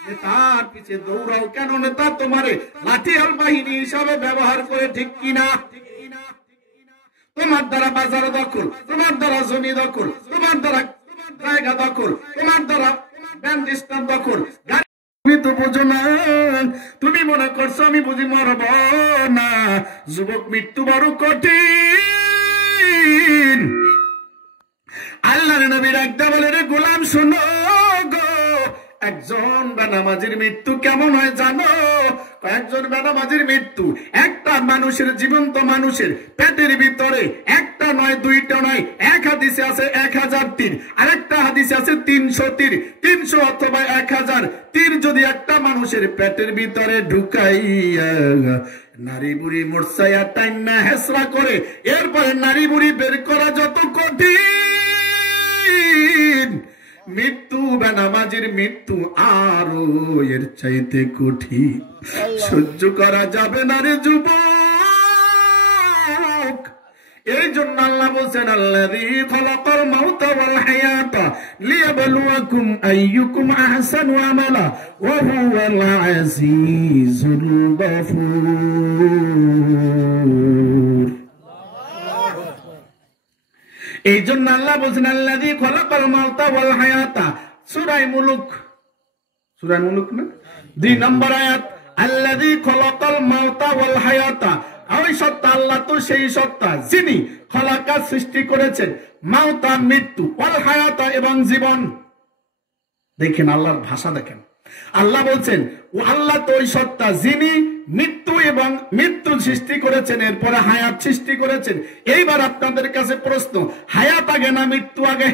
নেতার পিছে দৌড়াও কেন? নেতা তোমারে লাঠিয়াল বাহিনী হিসাবে ব্যবহার করে, ঠিক কিনা? তোমার দ্বারা বাজার দখল, তোমার দ্বারা জমি দখল, তোমার দ্বারা জায়গা দখল, তোমার দ্বারা ব্যান্ডিস্টার দখল। তুমি তো বুঝো না, তুমি মনে করছো আমি বুঝি মরব না। যুবক, মৃত্যু বড় কঠিন। আল্লাহর নবী ডাকতে বলে রে গোলাম শোনো গো, একজন বেনামাজির মৃত্যু কেমন হয় জানো? একজন বেনামাজির মৃত্যু একটা মানুষের, জীবন্ত মানুষের পেটের ভিতরে একটা নয়, দুইটা নয়, এক হাদিসে আছে 1000 তীর, আরেকটা হাদিসে আছে 300 তীর। 300 অথবা 1000 তীর যদি একটা মানুষের পেটের ভিতরে ঢুকাইয়া নারী বুড়ি মোরসাইয়া টাইনা হেসরা করে, এরপরে নারী বুড়ি বের করা যত কঠিন, মৃত্যু বেনামাজির মৃত্যু আরো এর চাইতে কঠিন। সহ্য করা যাবে না রে যুবক। এই জন্য আল্লাহ বলছেন আল্লাযী খালাকাল মাউতা ওয়াল হায়াতা লিয়াবলুয়াকুম আইয়ুকুম আহসানু আমালা ওয়া হুয়াল আজিজুল গফুর। এই জন্য আল্লাহ বলছেন আল্লাযী খালাকাল মাউতা ওয়াল হায়াতা, সূরা মুলুক, সূরা মুলুক না 2 নম্বর আয়াত, আল্লাযী খালাকাল মাউতা ওয়াল হায়াতা। ওই সত্তা আল্লাহ তো সেই সত্তা যিনি খলাকা সৃষ্টি করেছেন, মাউতা মৃত্যু, ওয়াল হায়াতা এবং জীবন। দেখেন আল্লাহর ভাষা, দেখেন আল্লাহ বলছেন ও আল্লাহ তো ওই সত্তা যিনি মৃত্যু এবং মৃত্যু সৃষ্টি করেছেন, এরপরে হায়াত সৃষ্টি করেছেন। এইবার আপনাদের কাছে প্রশ্ন, হায়াত আগে না মৃত্যু আগে?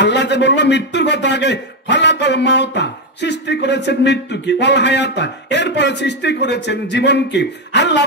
আল্লাহ যে বললো মৃত্যুর কথা আগে, খলাকাল মাউতা সৃষ্টি করেছেন মৃত্যুকে, ওয়াল হায়াতা এরপরে সৃষ্টি করেছেন জীবনকে। আল্লাহ